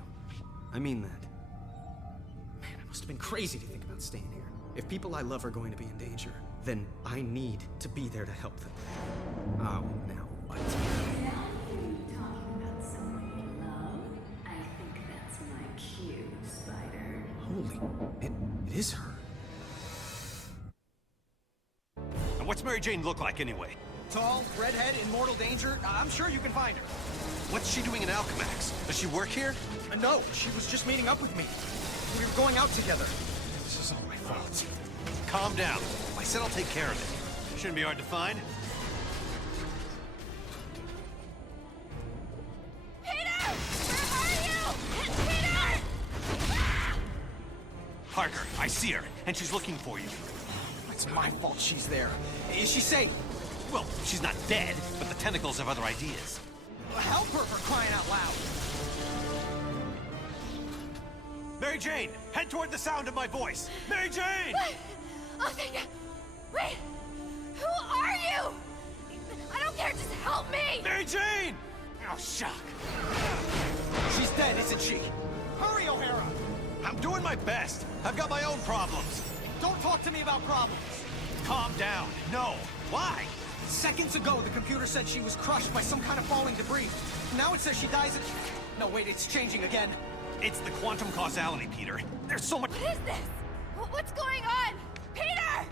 I mean that. Man, I must have been crazy to think about staying here. If people I love are going to be in danger, then I need to be there to help them. Oh, now what? Holy, it is her. And what's Mary Jane look like anyway? Tall, redhead, in mortal danger. I'm sure you can find her. What's she doing in Alchemax? Does she work here? No, she was just meeting up with me. We were going out together. This is all my fault. Calm down. I said I'll take care of it. Shouldn't be hard to find. Peter! Where are you? Peter! Parker, I see her, and she's looking for you. It's my fault she's there. Is she safe? Well, she's not dead, but the tentacles have other ideas. Help her for crying out loud. Mary Jane, head toward the sound of my voice. Mary Jane! What? Oh, thank God. Wait! Who are you? I don't care, just help me! Mary Jane! Oh, shock. She's dead, isn't she? Hurry, O'Hara! I'm doing my best. I've got my own problems. Don't talk to me about problems. Calm down. No. Why? Seconds ago, the computer said she was crushed by some kind of falling debris. Now it says she dies in... No, wait, it's changing again. It's the quantum causality, Peter. There's so much... What is this? What's going on? Peter!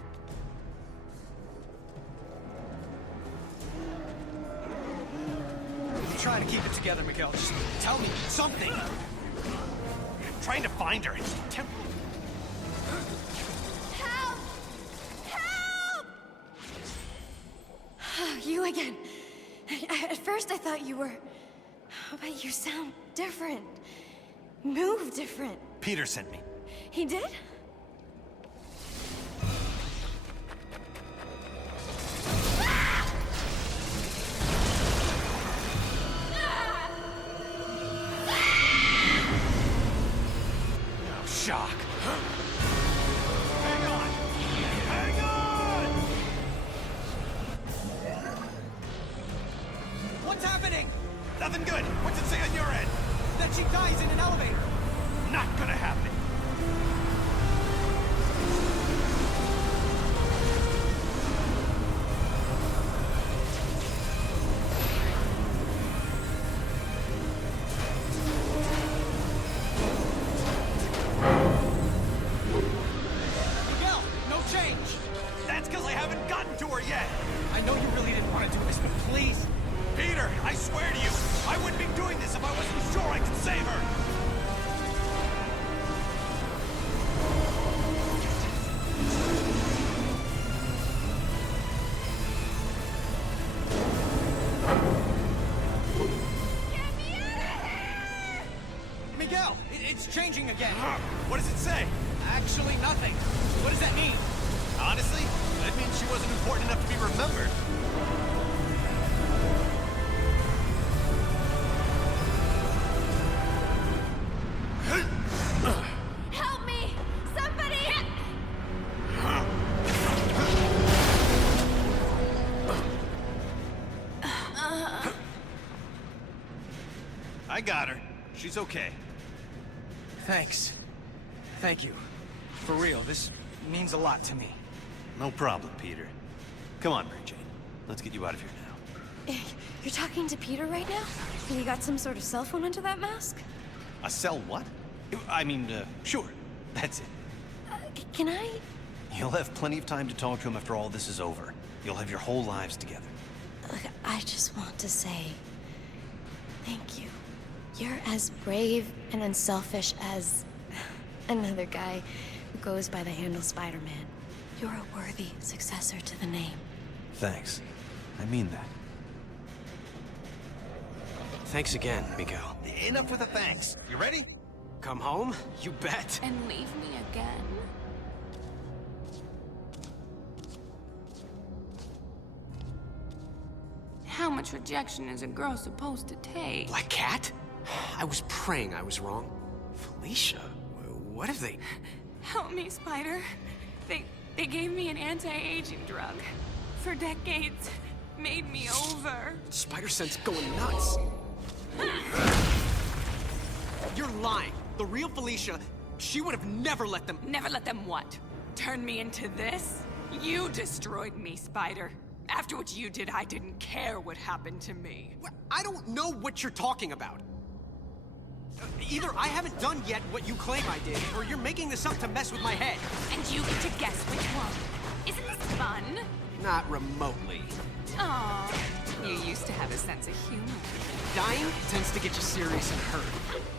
I'm trying to keep it together, Miguel. Just tell me something. I'm trying to find her. It's temporary. Help! Help! You again. At first I thought you were... But you sound different. Move different. Peter sent me. He did? Oh, shock. Hang on! Hang on! What's happening? Nothing good. What's it say on your end? That she dies in an elevator. Not gonna happen. Miguel, no change. That's because I haven't gotten to her yet. I know you really didn't want to do this, but please. Peter, I swear to you, I wouldn't be doing this if I wasn't sure I could save her. Get me out of here! Miguel, it's changing again. What does it say? Actually, nothing. What does that mean? Honestly, that means she wasn't important enough to be remembered. Help me! Somebody! I got her. She's okay. Thanks. Thank you. For real, this means a lot to me. No problem, Peter. Come on, Mary Jane. Let's get you out of here now. You're talking to Peter right now? You got some sort of cell phone under that mask? A cell what? I mean, sure. That's it. Can I? You'll have plenty of time to talk to him after all this is over. You'll have your whole lives together. Look, I just want to say thank you. You're as brave and unselfish as another guy who goes by the handle Spider-Man. You're a worthy successor to the name. Thanks. I mean that. Thanks again, Miguel. Enough with the thanks. You ready? Come home? You bet. And leave me again? How much rejection is a girl supposed to take? Black Cat? I was praying I was wrong. Felicia, what have they... Help me, Spider. They gave me an anti-aging drug. For decades, made me over. Spider Sense going nuts. You're lying. The real Felicia, she would have never let them... Never let them what? Turn me into this? You destroyed me, Spider. After what you did, I didn't care what happened to me. I don't know what you're talking about. Either I haven't done yet what you claim I did, or you're making this up to mess with my head. And you get to guess which one. Isn't this fun? Not remotely. Aw, you used to have a sense of humor. Dying tends to get you serious and hurt.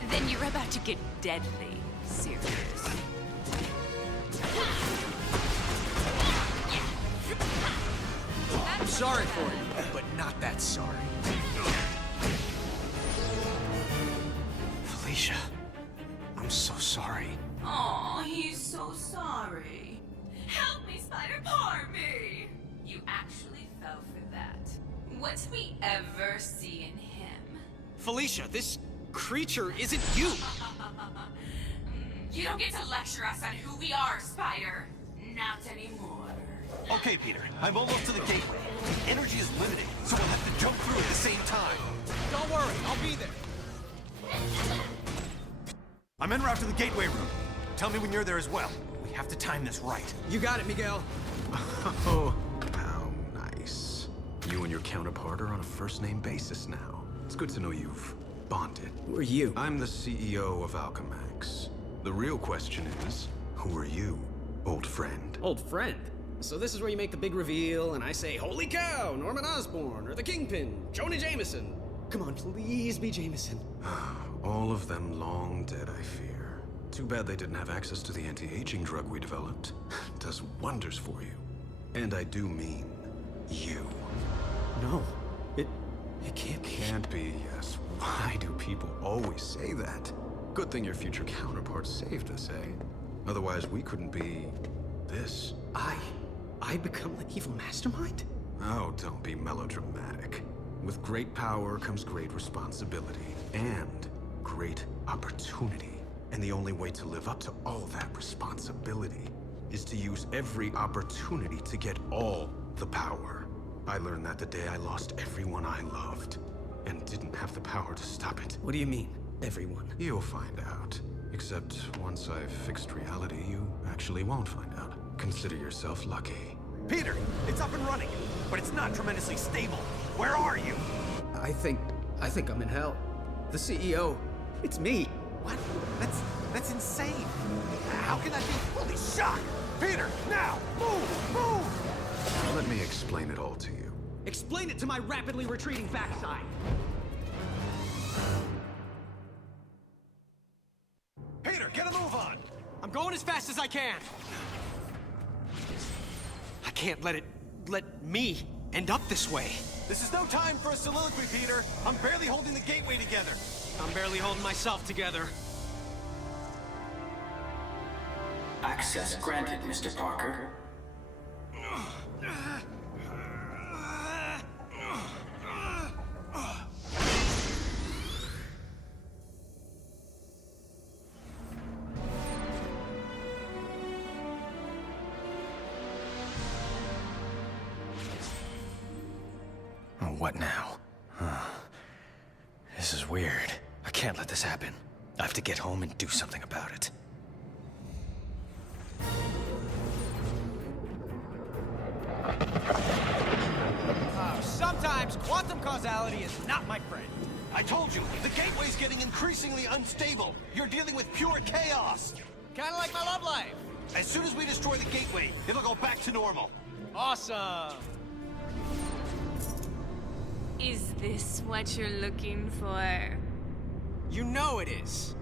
Then you're about to get deadly serious. I'm sorry for you, but not that sorry. Felicia, I'm so sorry. Aw, he's so sorry. Help me, Spider, poor me! You actually fell for that. What's we ever see in him? Felicia, this creature isn't you. You don't get to lecture us on who we are, Spider. Not anymore. Okay, Peter. I'm almost to the gateway. The energy is limited, so we'll have to jump through at the same time. Don't worry, I'll be there. I'm en route to the gateway room. Tell me when you're there as well. We have to time this right. You got it, Miguel. Oh, how nice. You and your counterpart are on a first-name basis now. It's good to know you've bonded. Who are you? I'm the CEO of Alchemax. The real question is, who are you, old friend? Old friend? So this is where you make the big reveal, and I say, holy cow, Norman Osborn, or the Kingpin, Jonah Jameson. Come on, please be Jameson. All of them long dead, I fear. Too bad they didn't have access to the anti-aging drug we developed. Does wonders for you. And I do mean you. No, it can't be. Can't be, yes. Why do people always say that? Good thing your future counterpart saved us, eh? Otherwise, we couldn't be... this. I become the evil mastermind? Oh, don't be melodramatic. With great power comes great responsibility. And great opportunity. And the only way to live up to all that responsibility is to use every opportunity to get all the power. I learned that the day I lost everyone I loved, and didn't have the power to stop it. What do you mean, everyone? You'll find out. Except once I've fixed reality, you actually won't find out. Consider yourself lucky. Peter, it's up and running, but it's not tremendously stable. Where are you? I think I'm in hell. The CEO, it's me. What? That's insane. How can that be? Holy shock! Peter, now! Move! Move! Let me explain it all to you. Explain it to my rapidly retreating backside. Peter, get a move on! I'm going as fast as I can. I can't let me end up this way. This is no time for a soliloquy, Peter. I'm barely holding the gateway together. I'm barely holding myself together. Access granted, Mr. Parker. What now? This is weird. I can't let this happen. I have to get home and do something about it. Sometimes quantum causality is not my friend. I told you, the gateway's getting increasingly unstable. You're dealing with pure chaos. Kinda like my love life. As soon as we destroy the gateway, it'll go back to normal. Awesome. Is this what you're looking for? You know it is.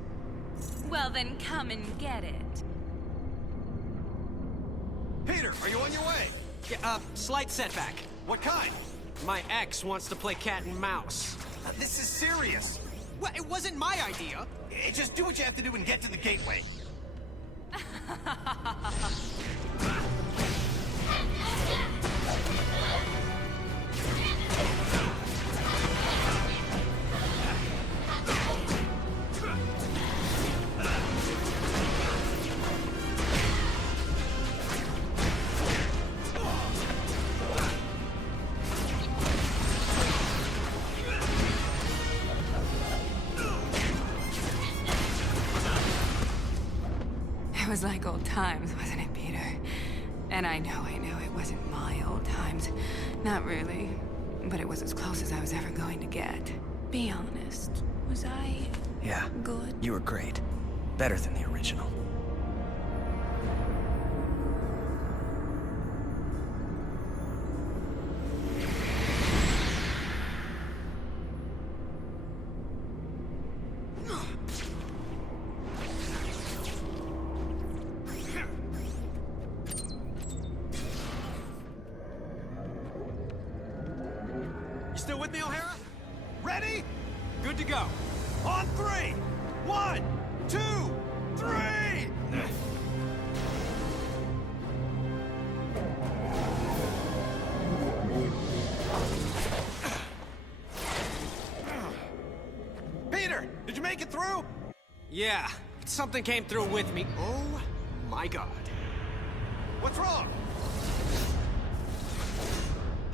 Well, then come and get it. Peter, are you on your way? Yeah, slight setback. What kind? My ex wants to play cat and mouse. This is serious. Well, it wasn't my idea. Just do what you have to do and get to the gateway. It was like old times, wasn't it, Peter? And I know it wasn't my old times. Not really. But it was as close as I was ever going to get. Be honest. Was I Yeah. good? You were great. Better than the original. You still with me, O'Hara? Ready? Good to go. On 3! 1, 2, 3! Peter, did you make it through? Yeah, something came through with me. Oh my god. What's wrong?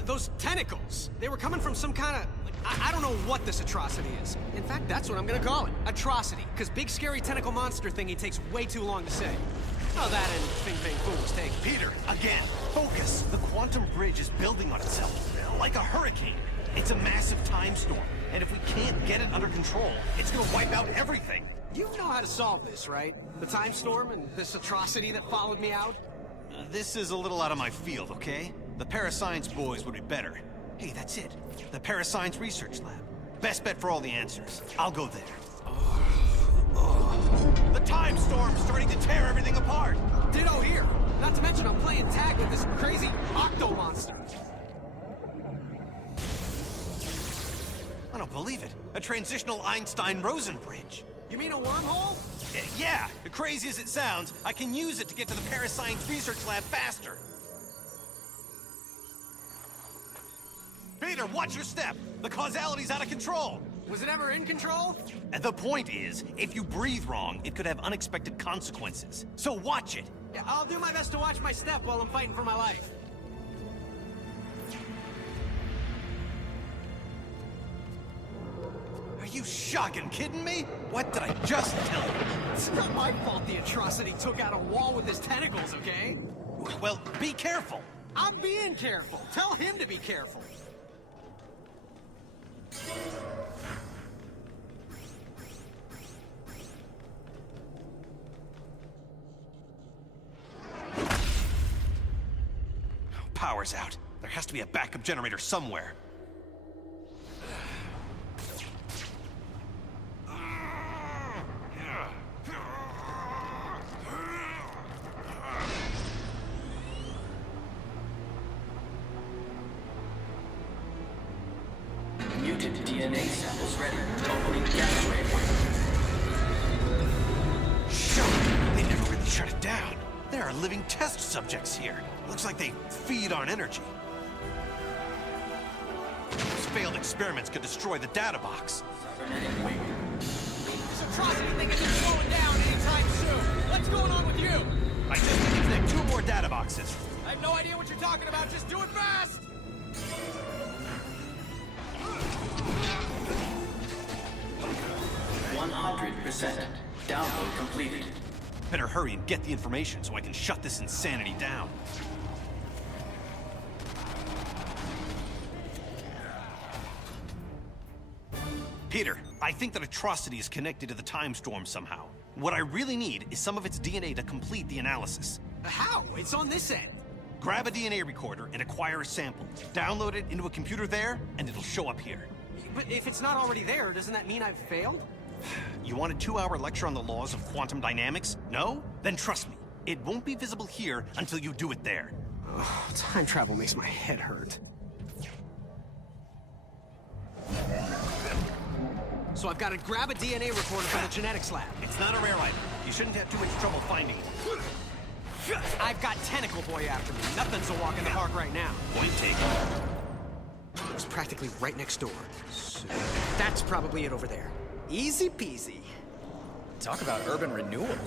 Those tentacles, they were coming from some kind of... I don't know what this atrocity is. In fact, that's what I'm gonna call it. Atrocity. Because big scary tentacle monster thingy takes way too long to say. Oh, that and Fing Fang Fu was taken. Peter, again, focus. The quantum bridge is building on itself, like a hurricane. It's a massive time storm, and if we can't get it under control, it's gonna wipe out everything. You know how to solve this, right? The time storm and this atrocity that followed me out? This is a little out of my field, okay? The Parascience boys would be better. Hey, that's it. The Parascience Research Lab. Best bet for all the answers. I'll go there. The time storm's starting to tear everything apart. Ditto here. Not to mention I'm playing tag with this crazy octo monster. I don't believe it. A transitional Einstein-Rosen bridge. You mean a wormhole? Yeah, crazy as it sounds, I can use it to get to the Parascience Research Lab faster. Peter, watch your step. The causality's out of control. Was it ever in control? And the point is, if you breathe wrong, it could have unexpected consequences. So watch it. Yeah, I'll do my best to watch my step while I'm fighting for my life. Are you shocking kidding me? What did I just tell you? It's not my fault the atrocity took out a wall with his tentacles, okay? Well, be careful. I'm being careful. Tell him to be careful. Power's out. There has to be a backup generator somewhere. Mutant DNA samples ready. Opening gateway. Shut up! They never really shut it down. There are living test subjects here. Looks like they feed on energy. Those failed experiments could destroy the data box. This atrocity thing isn't slowing down anytime soon. What's going on with you? I just need to connect 2 more data boxes. I have no idea what you're talking about. Just do it fast! 100%. Download completed. Better hurry and get the information so I can shut this insanity down. Peter, I think that atrocity is connected to the time storm somehow. What I really need is some of its DNA to complete the analysis. How? It's on this end. Grab a DNA recorder and acquire a sample. Download it into a computer there, and it'll show up here. But if it's not already there, doesn't that mean I've failed? You want a 2-hour lecture on the laws of quantum dynamics? No? Then trust me, it won't be visible here until you do it there. Oh, time travel makes my head hurt. So I've got to grab a DNA recorder from the genetics lab. It's not a rare item. You shouldn't have too much trouble finding it. I've got Tentacle Boy after me. Nothing's a walk in the park right now. Point taken. It was practically right next door. So that's probably it over there. Easy peasy. Talk about urban renewal.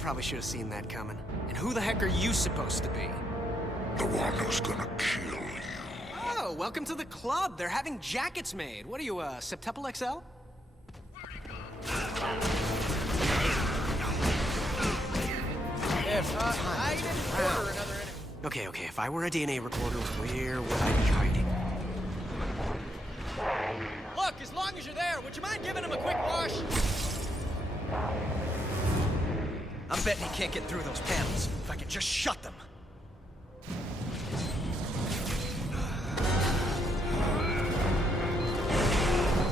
Probably should have seen that coming. And who the heck are you supposed to be? The one who's gonna kill you. Oh, welcome to the club. They're having jackets made. What are you, Septuple XL? Okay, if I were a DNA recorder, where would I be hiding? Look, as long as you're there, would you mind giving him a quick wash? I'm betting he can't get through those panels. If I could just shut them.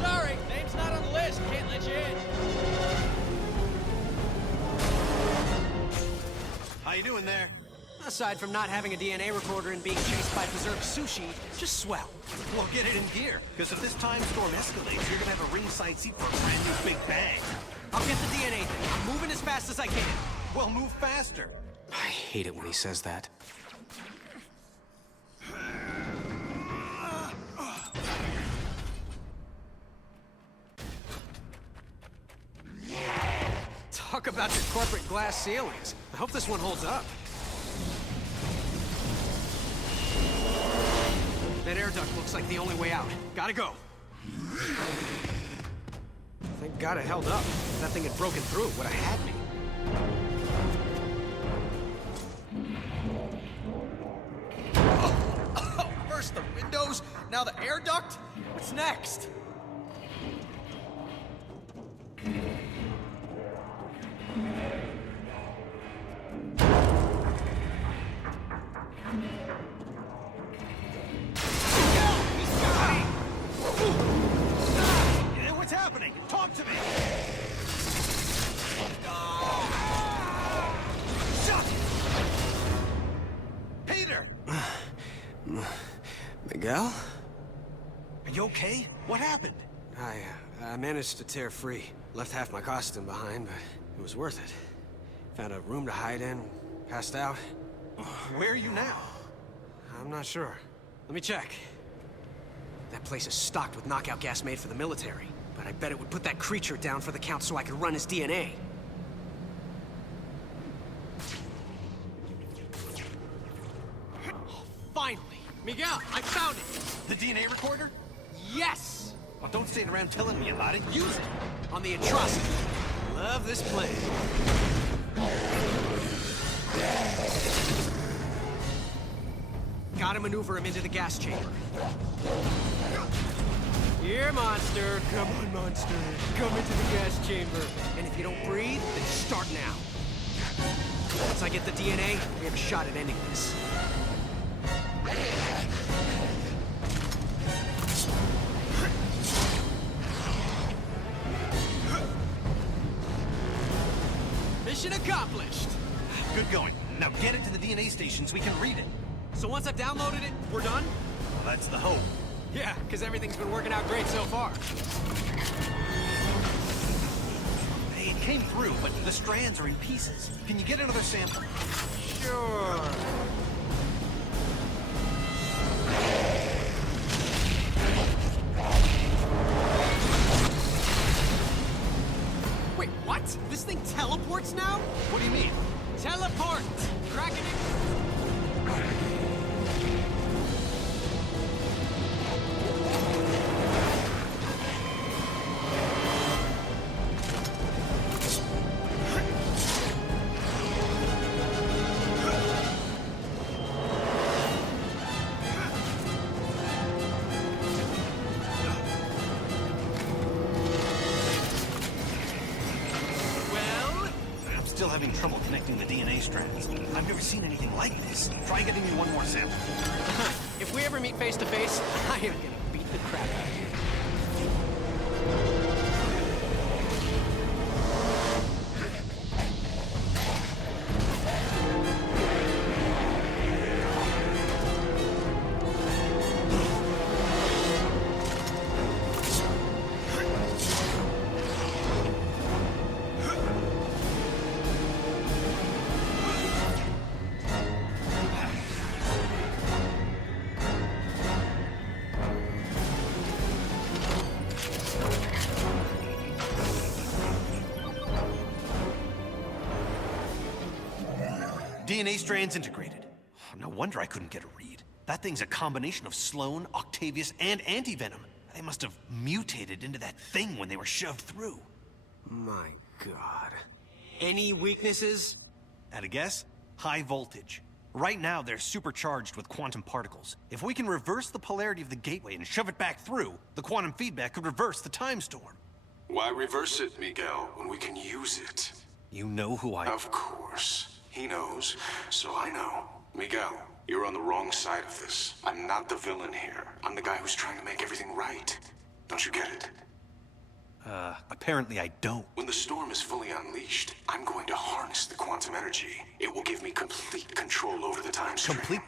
Sorry, name's not on the list. Can't let you in. How you doing there? Aside from not having a DNA recorder and being chased by preserved sushi, just swell. Well, get it in gear, because if this time storm escalates, you're gonna have a ringside seat for a brand new Big Bang. I'll get the DNA thing. I'm moving as fast as I can. Well, move faster. I hate it when he says that. Talk about your corporate glass ceilings. I hope this one holds up. That air duct looks like the only way out. Gotta go. Thank God it held up. If that thing had broken through, it would have had me. First the windows, now the air duct? What's next? What's happening? Talk to me! Peter! Miguel? Are you okay? What happened? I managed to tear free. Left half my costume behind, but it was worth it. Found a room to hide in, passed out. Where are you now? I'm not sure. Let me check. That place is stocked with knockout gas made for the military, but I bet it would put that creature down for the Count so I could run his DNA. Finally! Miguel, I found it! The DNA recorder? Yes! Well, don't stand around telling me about it. Use it! On the atrocity. Love this plan. Gotta maneuver him into the gas chamber. Here, monster. Come on, monster. Come into the gas chamber. And if you don't breathe, then start now. Once I get the DNA, we have a shot at ending this. Mission accomplished. Good going. Now get it to the DNA station so we can read it. So once I've downloaded it, we're done? Well, that's the hope. Yeah, because everything's been working out great so far. Hey, it came through, but the strands are in pieces. Can you get another sample? Sure. Wait, what? This thing teleports now? What do you mean? Teleport! Cracking it. still having trouble connecting the DNA strands. I've never seen anything like this. Try getting me one more sample. If we ever meet face to face, I am gonna beat the crap out of you. DNA strands integrated. No wonder I couldn't get a read. That thing's a combination of Sloan, Octavius, and Antivenom. They must have mutated into that thing when they were shoved through. My God. Any weaknesses? At a guess? High voltage. Right now, they're supercharged with quantum particles. If we can reverse the polarity of the gateway and shove it back through, the quantum feedback could reverse the time storm. Why reverse it, Miguel, when we can use it? You know who I... Of course. He knows, so I know. Miguel, you're on the wrong side of this. I'm not the villain here. I'm the guy who's trying to make everything right. Don't you get it? Apparently I don't. When the storm is fully unleashed, I'm going to harness the quantum energy. It will give me complete control over the time stream.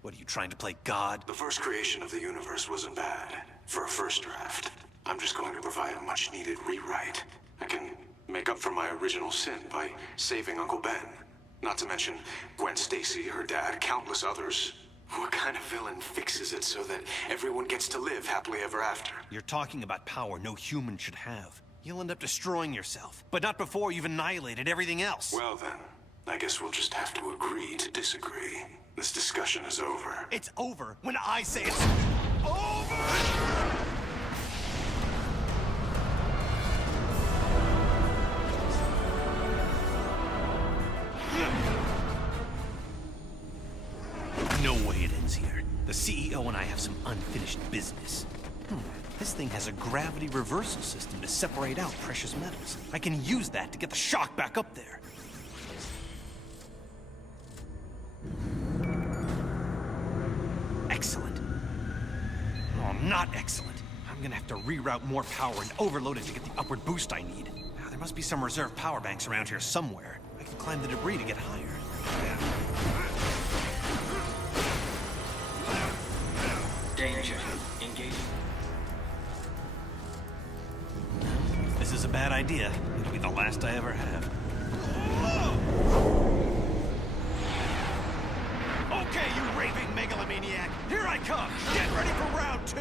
What, are you trying to play God? The first creation of the universe wasn't bad. For a first draft. I'm just going to provide a much-needed rewrite. I can make up for my original sin by saving Uncle Ben. Not to mention Gwen Stacy, her dad, countless others. What kind of villain fixes it so that everyone gets to live happily ever after? You're talking about power no human should have. You'll end up destroying yourself, but not before you've annihilated everything else. Well then, I guess we'll just have to agree to disagree. This discussion is over. It's over when I say it's over! No way it ends here. The CEO and I have some unfinished business. This thing has a gravity reversal system to separate out precious metals. I can use that to get the shock back up there. Excellent. Oh, not excellent. I'm gonna have to reroute more power and overload it to get the upward boost I need. Now, there must be some reserve power banks around here somewhere. I can climb the debris to get higher. Danger. Engaging. If this is a bad idea, it'll be the last I ever have. Okay, you raving megalomaniac! Here I come! Get ready for round 2!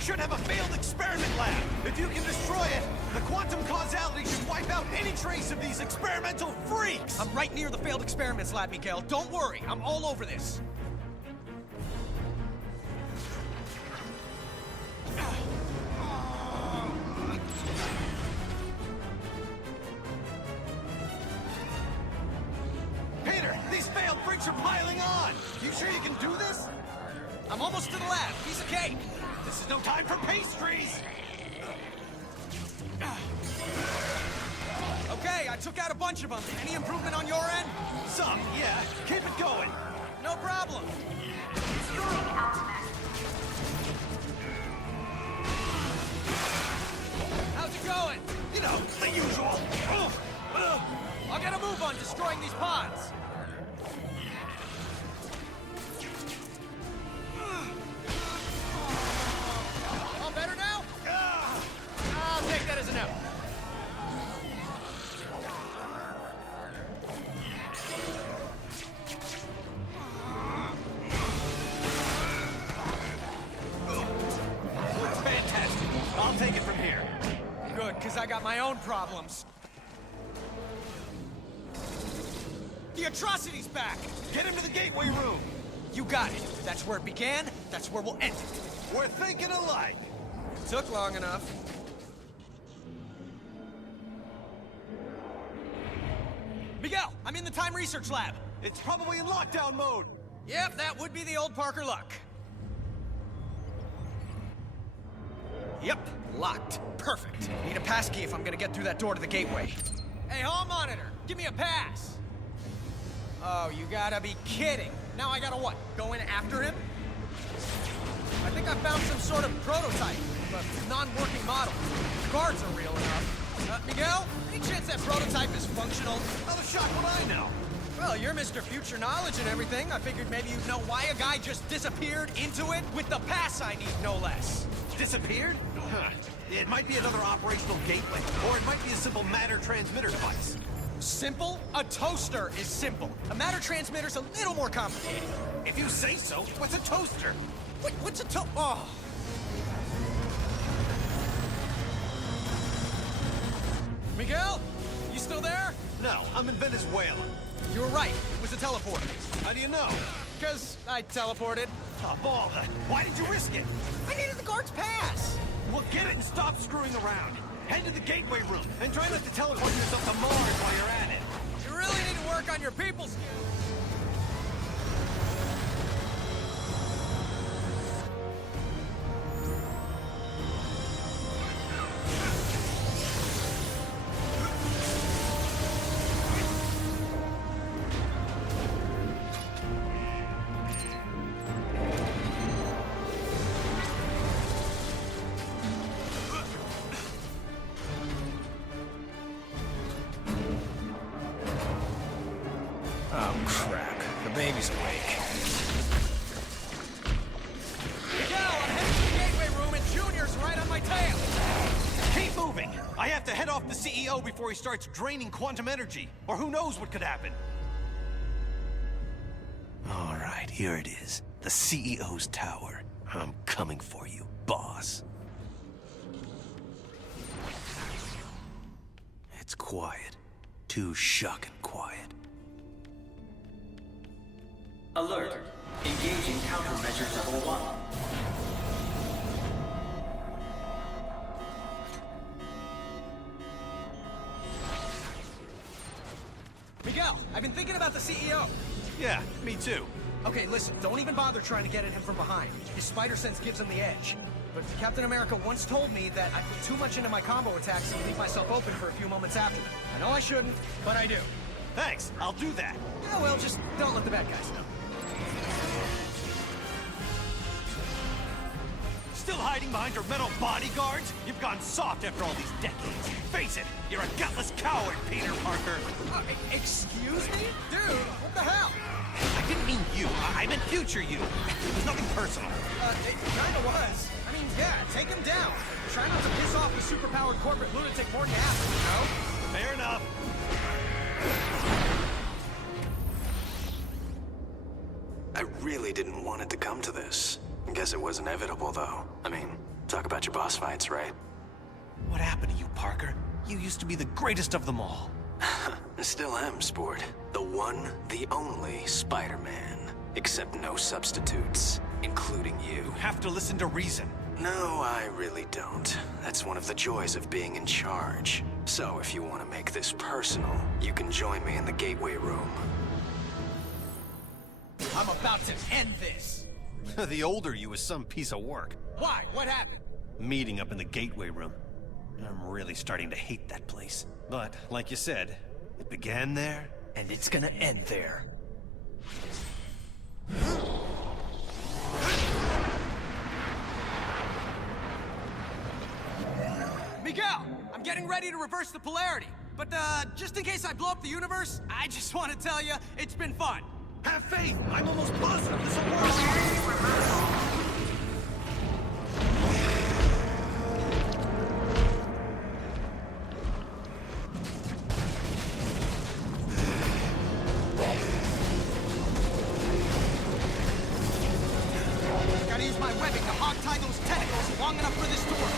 Should have a failed experiment lab. If you can destroy it, the quantum causality should wipe out any trace of these experimental freaks! I'm right near the failed experiments lab, Miguel. Don't worry, I'm all over this. Peter, these failed freaks are piling on! You sure you can do this? I'm almost to the lab. Piece of cake. This is no time for pastries! Okay, I took out a bunch of them. Any improvement on your end? Some, yeah. Keep it going. No problem. How's it going? You know, the usual. I'll get a move on destroying these pods. All better now? I'll take that as a no. take it from here. Good, because I got my own problems. The atrocity's back! Get him to the gateway room. You got it. That's where it began, that's where we'll end it. We're thinking alike. Took long enough. Miguel, I'm in the time research lab. It's probably in lockdown mode. Yep, that would be the old Parker luck. Yep, locked. Perfect. Need a passkey if I'm gonna get through that door to the gateway. Hey, hall monitor, give me a pass. Oh, you gotta be kidding. Now I gotta what, go in after him? I think I found some sort of prototype, but non-working model. The guards are real enough. Miguel, any chance that prototype is functional? How the shock would I know? Well, you're Mr. Future Knowledge and everything. I figured maybe you'd know why a guy just disappeared into it with the pass I need, no less. Disappeared? Huh. It might be another operational gateway, or it might be a simple matter transmitter device. Simple? A toaster is simple. A matter transmitter's a little more complicated. If you say so, what's a toaster? Wait, what's a Oh. Miguel? You still there? No, I'm in Venezuela. You were right. It was a teleporter. How do you know? Because I teleported. Oh, ball that. Why did you risk it? I needed the guard's pass. Well, get it and stop screwing around. Head to the gateway room and try not to teleport yourself to Mars while you're at it. You really need to work on your people skills. Oh, crap. The baby's awake. Miguel, I'm heading to the gateway room and Junior's right on my tail. Keep moving. I have to head off the CEO before he starts draining quantum energy. Or who knows what could happen. All right, here it is. The CEO's tower. I'm coming for you, boss. It's quiet. Too shocking quiet. Alert. Engaging countermeasure level 1. Miguel, I've been thinking about the CEO. Yeah, me too. Okay, listen, don't even bother trying to get at him from behind. His spider sense gives him the edge. But Captain America once told me that I put too much into my combo attacks and leave myself open for a few moments after them. I know I shouldn't, but I do. Thanks, I'll do that. Yeah, well, just don't let the bad guys know. Still hiding behind your metal bodyguards? You've gone soft after all these decades. Face it, you're a gutless coward, Peter Parker. Excuse me? Dude, what the hell? I didn't mean you. I meant future you. It was nothing personal. It kinda was. I mean, yeah, take him down. Try not to piss off the superpowered corporate lunatic more than you have to, you know? Fair enough. I really didn't want it to come to this. I guess it was inevitable, though. I mean, talk about your boss fights, right? What happened to you, Parker? You used to be the greatest of them all. I still am, Sport. The one, the only Spider-Man. Except no substitutes, including you. You have to listen to reason. No, I really don't. That's one of the joys of being in charge. So if you want to make this personal, you can join me in the gateway room. I'm about to end this. The older you is some piece of work. Why? What happened? Meeting up in the gateway room. I'm really starting to hate that place. But, like you said, it began there, and it's gonna end there. Miguel, I'm getting ready to reverse the polarity. But, just in case I blow up the universe, I just want to tell you, it's been fun. Have faith! I'm almost positive this will work! Gotta use my webbing to hog-tie those tentacles long enough for this to work.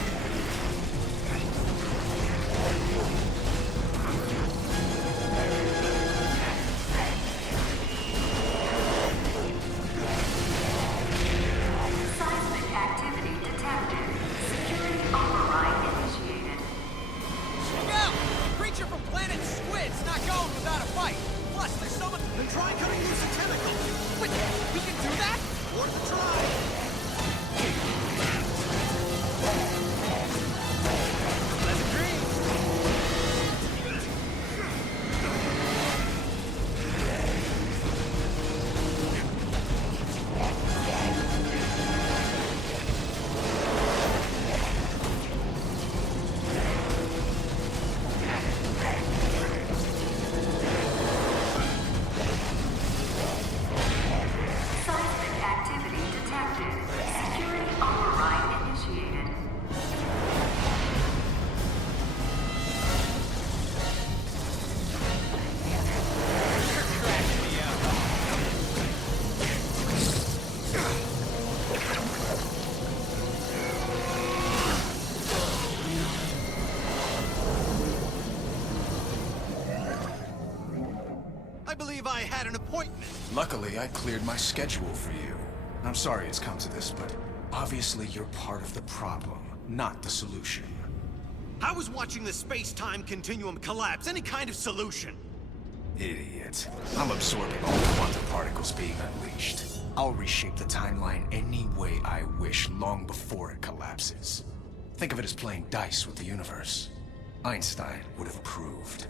believe I had an appointment. Luckily, I cleared my schedule for you. I'm sorry it's come to this, but obviously you're part of the problem, not the solution. How is watching the space-time continuum collapse any kind of solution? Idiot. I'm absorbing all the quantum particles being unleashed. I'll reshape the timeline any way I wish long before it collapses. Think of it as playing dice with the universe. Einstein would have approved.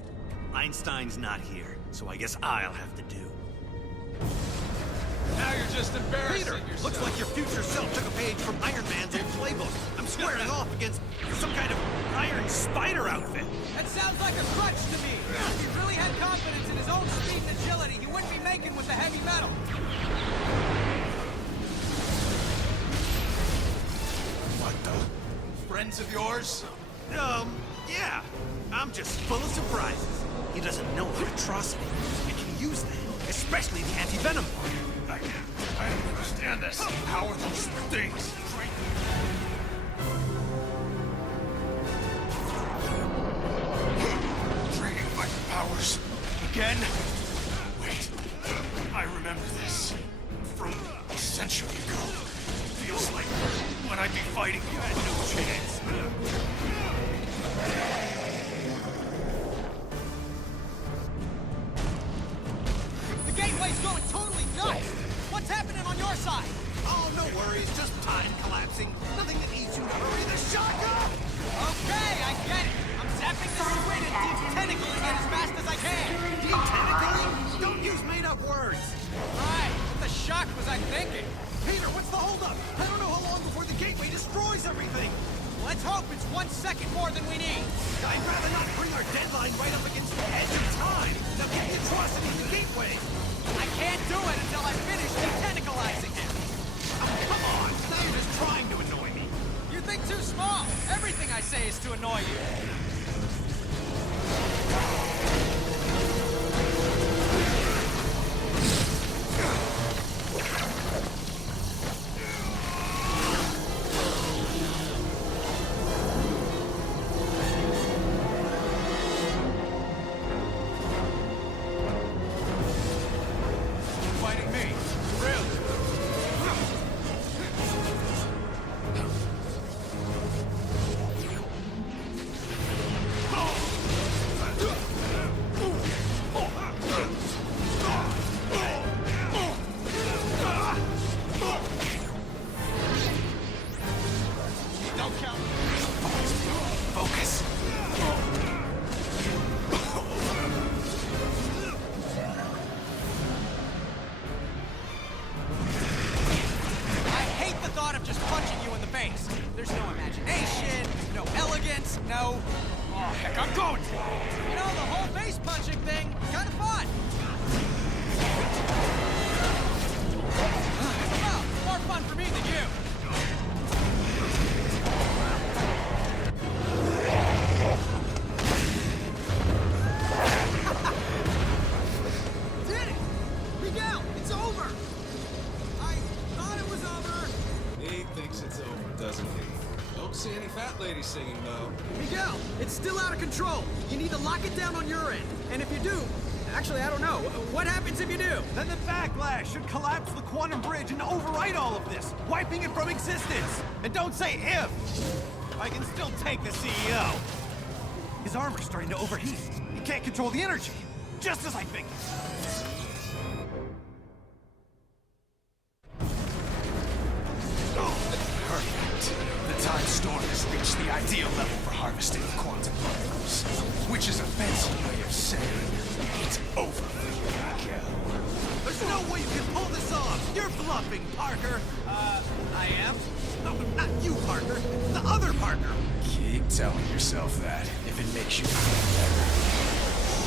Einstein's not here, so I guess I'll have to do. Now you're just embarrassing Peter, yourself. looks like your future self took a page from Iron Man's old playbook. I'm squaring off against some kind of iron spider outfit. That sounds like a crutch to me. If he really had confidence in his own speed and agility, he wouldn't be making with the heavy metal. What the? Friends of yours? Yeah. I'm just full of surprises. He doesn't know how to trust me. I can use that, especially the anti-venom part. I don't understand this. How are those things? Draining my powers. Again? Wait. I remember this. From a century ago. Feels like when I'd be fighting you had no chance. The gateway's going totally nuts. What's happening on your side? Oh, no worries. Just time collapsing. Nothing that needs you to hurry the shock up! Okay, I get it. I'm zapping this squid and deep-tentacling it as fast as I can. Deep-tentacling? Don't use made-up words. Right. What the shock was I thinking? Peter, what's the holdup? I don't know how long before the gateway destroys everything. Let's hope it's 1 second more than we need. I'd rather not bring our deadline right up against the edge of time. Now get the atrocity in the gateway. I can't do it until I finish detentacalizing him. Oh, come on. Now you're just trying to annoy me. You think too small. Everything I say is to annoy you. Fighting me? Really? Don't count. Focus. I hate the thought of just punching you in the face. There's no imagination, no elegance, no... Oh, heck, I'm going to. You know, the whole face punching thing, kind of fun. Well, more fun for me than you. Did it! Miguel, it's over! I thought it was over. He thinks it's over, doesn't he? Don't see any fat lady singing, though. Miguel, it's still out of control. You need to lock it down on your end. And if you do, actually, I don't know. What happens if you do? Then the backlash should collapse the quantum bridge and overwrite all of this, wiping it from existence. And don't say if. I can still take the CEO. His armor's starting to overheat. He can't control the energy. Just as I figured. Perfect. The time storm has reached the ideal level for harvesting the quantum particles, which is a fancy way of saying it's over. There's no way you can pull this off. You're bluffing, Parker. I am? No, not you, Parker. The other Parker. Keep telling yourself that, if it makes you feel better.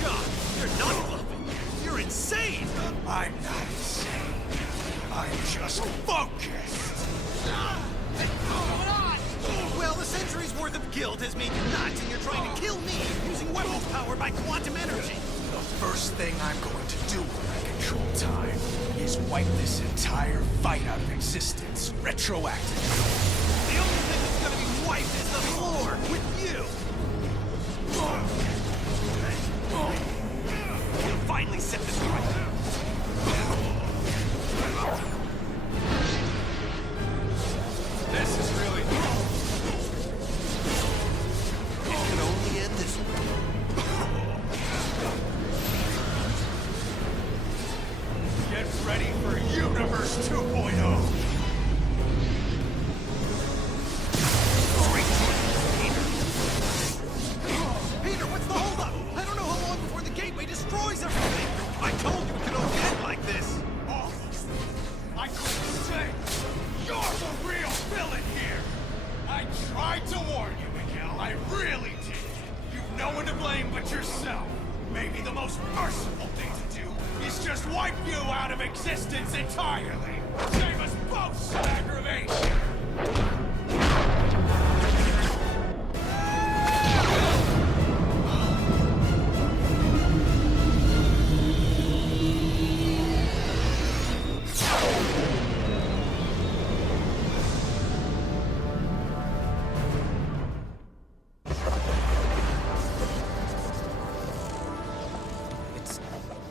Shock. You're not bluffing. You're insane. I'm not insane. I'm just focused. Well, the century's worth of guilt has made you nuts, and you're trying to kill me using weapons powered by quantum energy. The first thing I'm going to do when I control time is wipe this entire fight out of existence retroactively. The only thing that's gonna be wiped is the floor with you. You'll finally set this right. just wipe you out of existence entirely! Save us both some aggravation!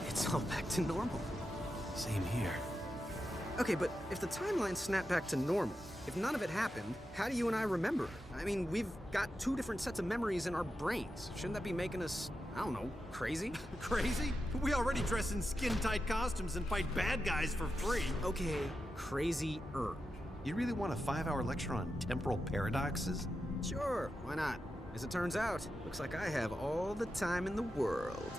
It's all back to normal. Same here. Okay, but if the timeline snapped back to normal, if none of it happened, how do you and I remember it? I mean, we've got two different sets of memories in our brains. Shouldn't that be making us, I don't know, crazy? Crazy? We already dress in skin-tight costumes and fight bad guys for free. Okay, crazy-er. You really want a 5-hour lecture on temporal paradoxes? Sure, why not? As it turns out, looks like I have all the time in the world.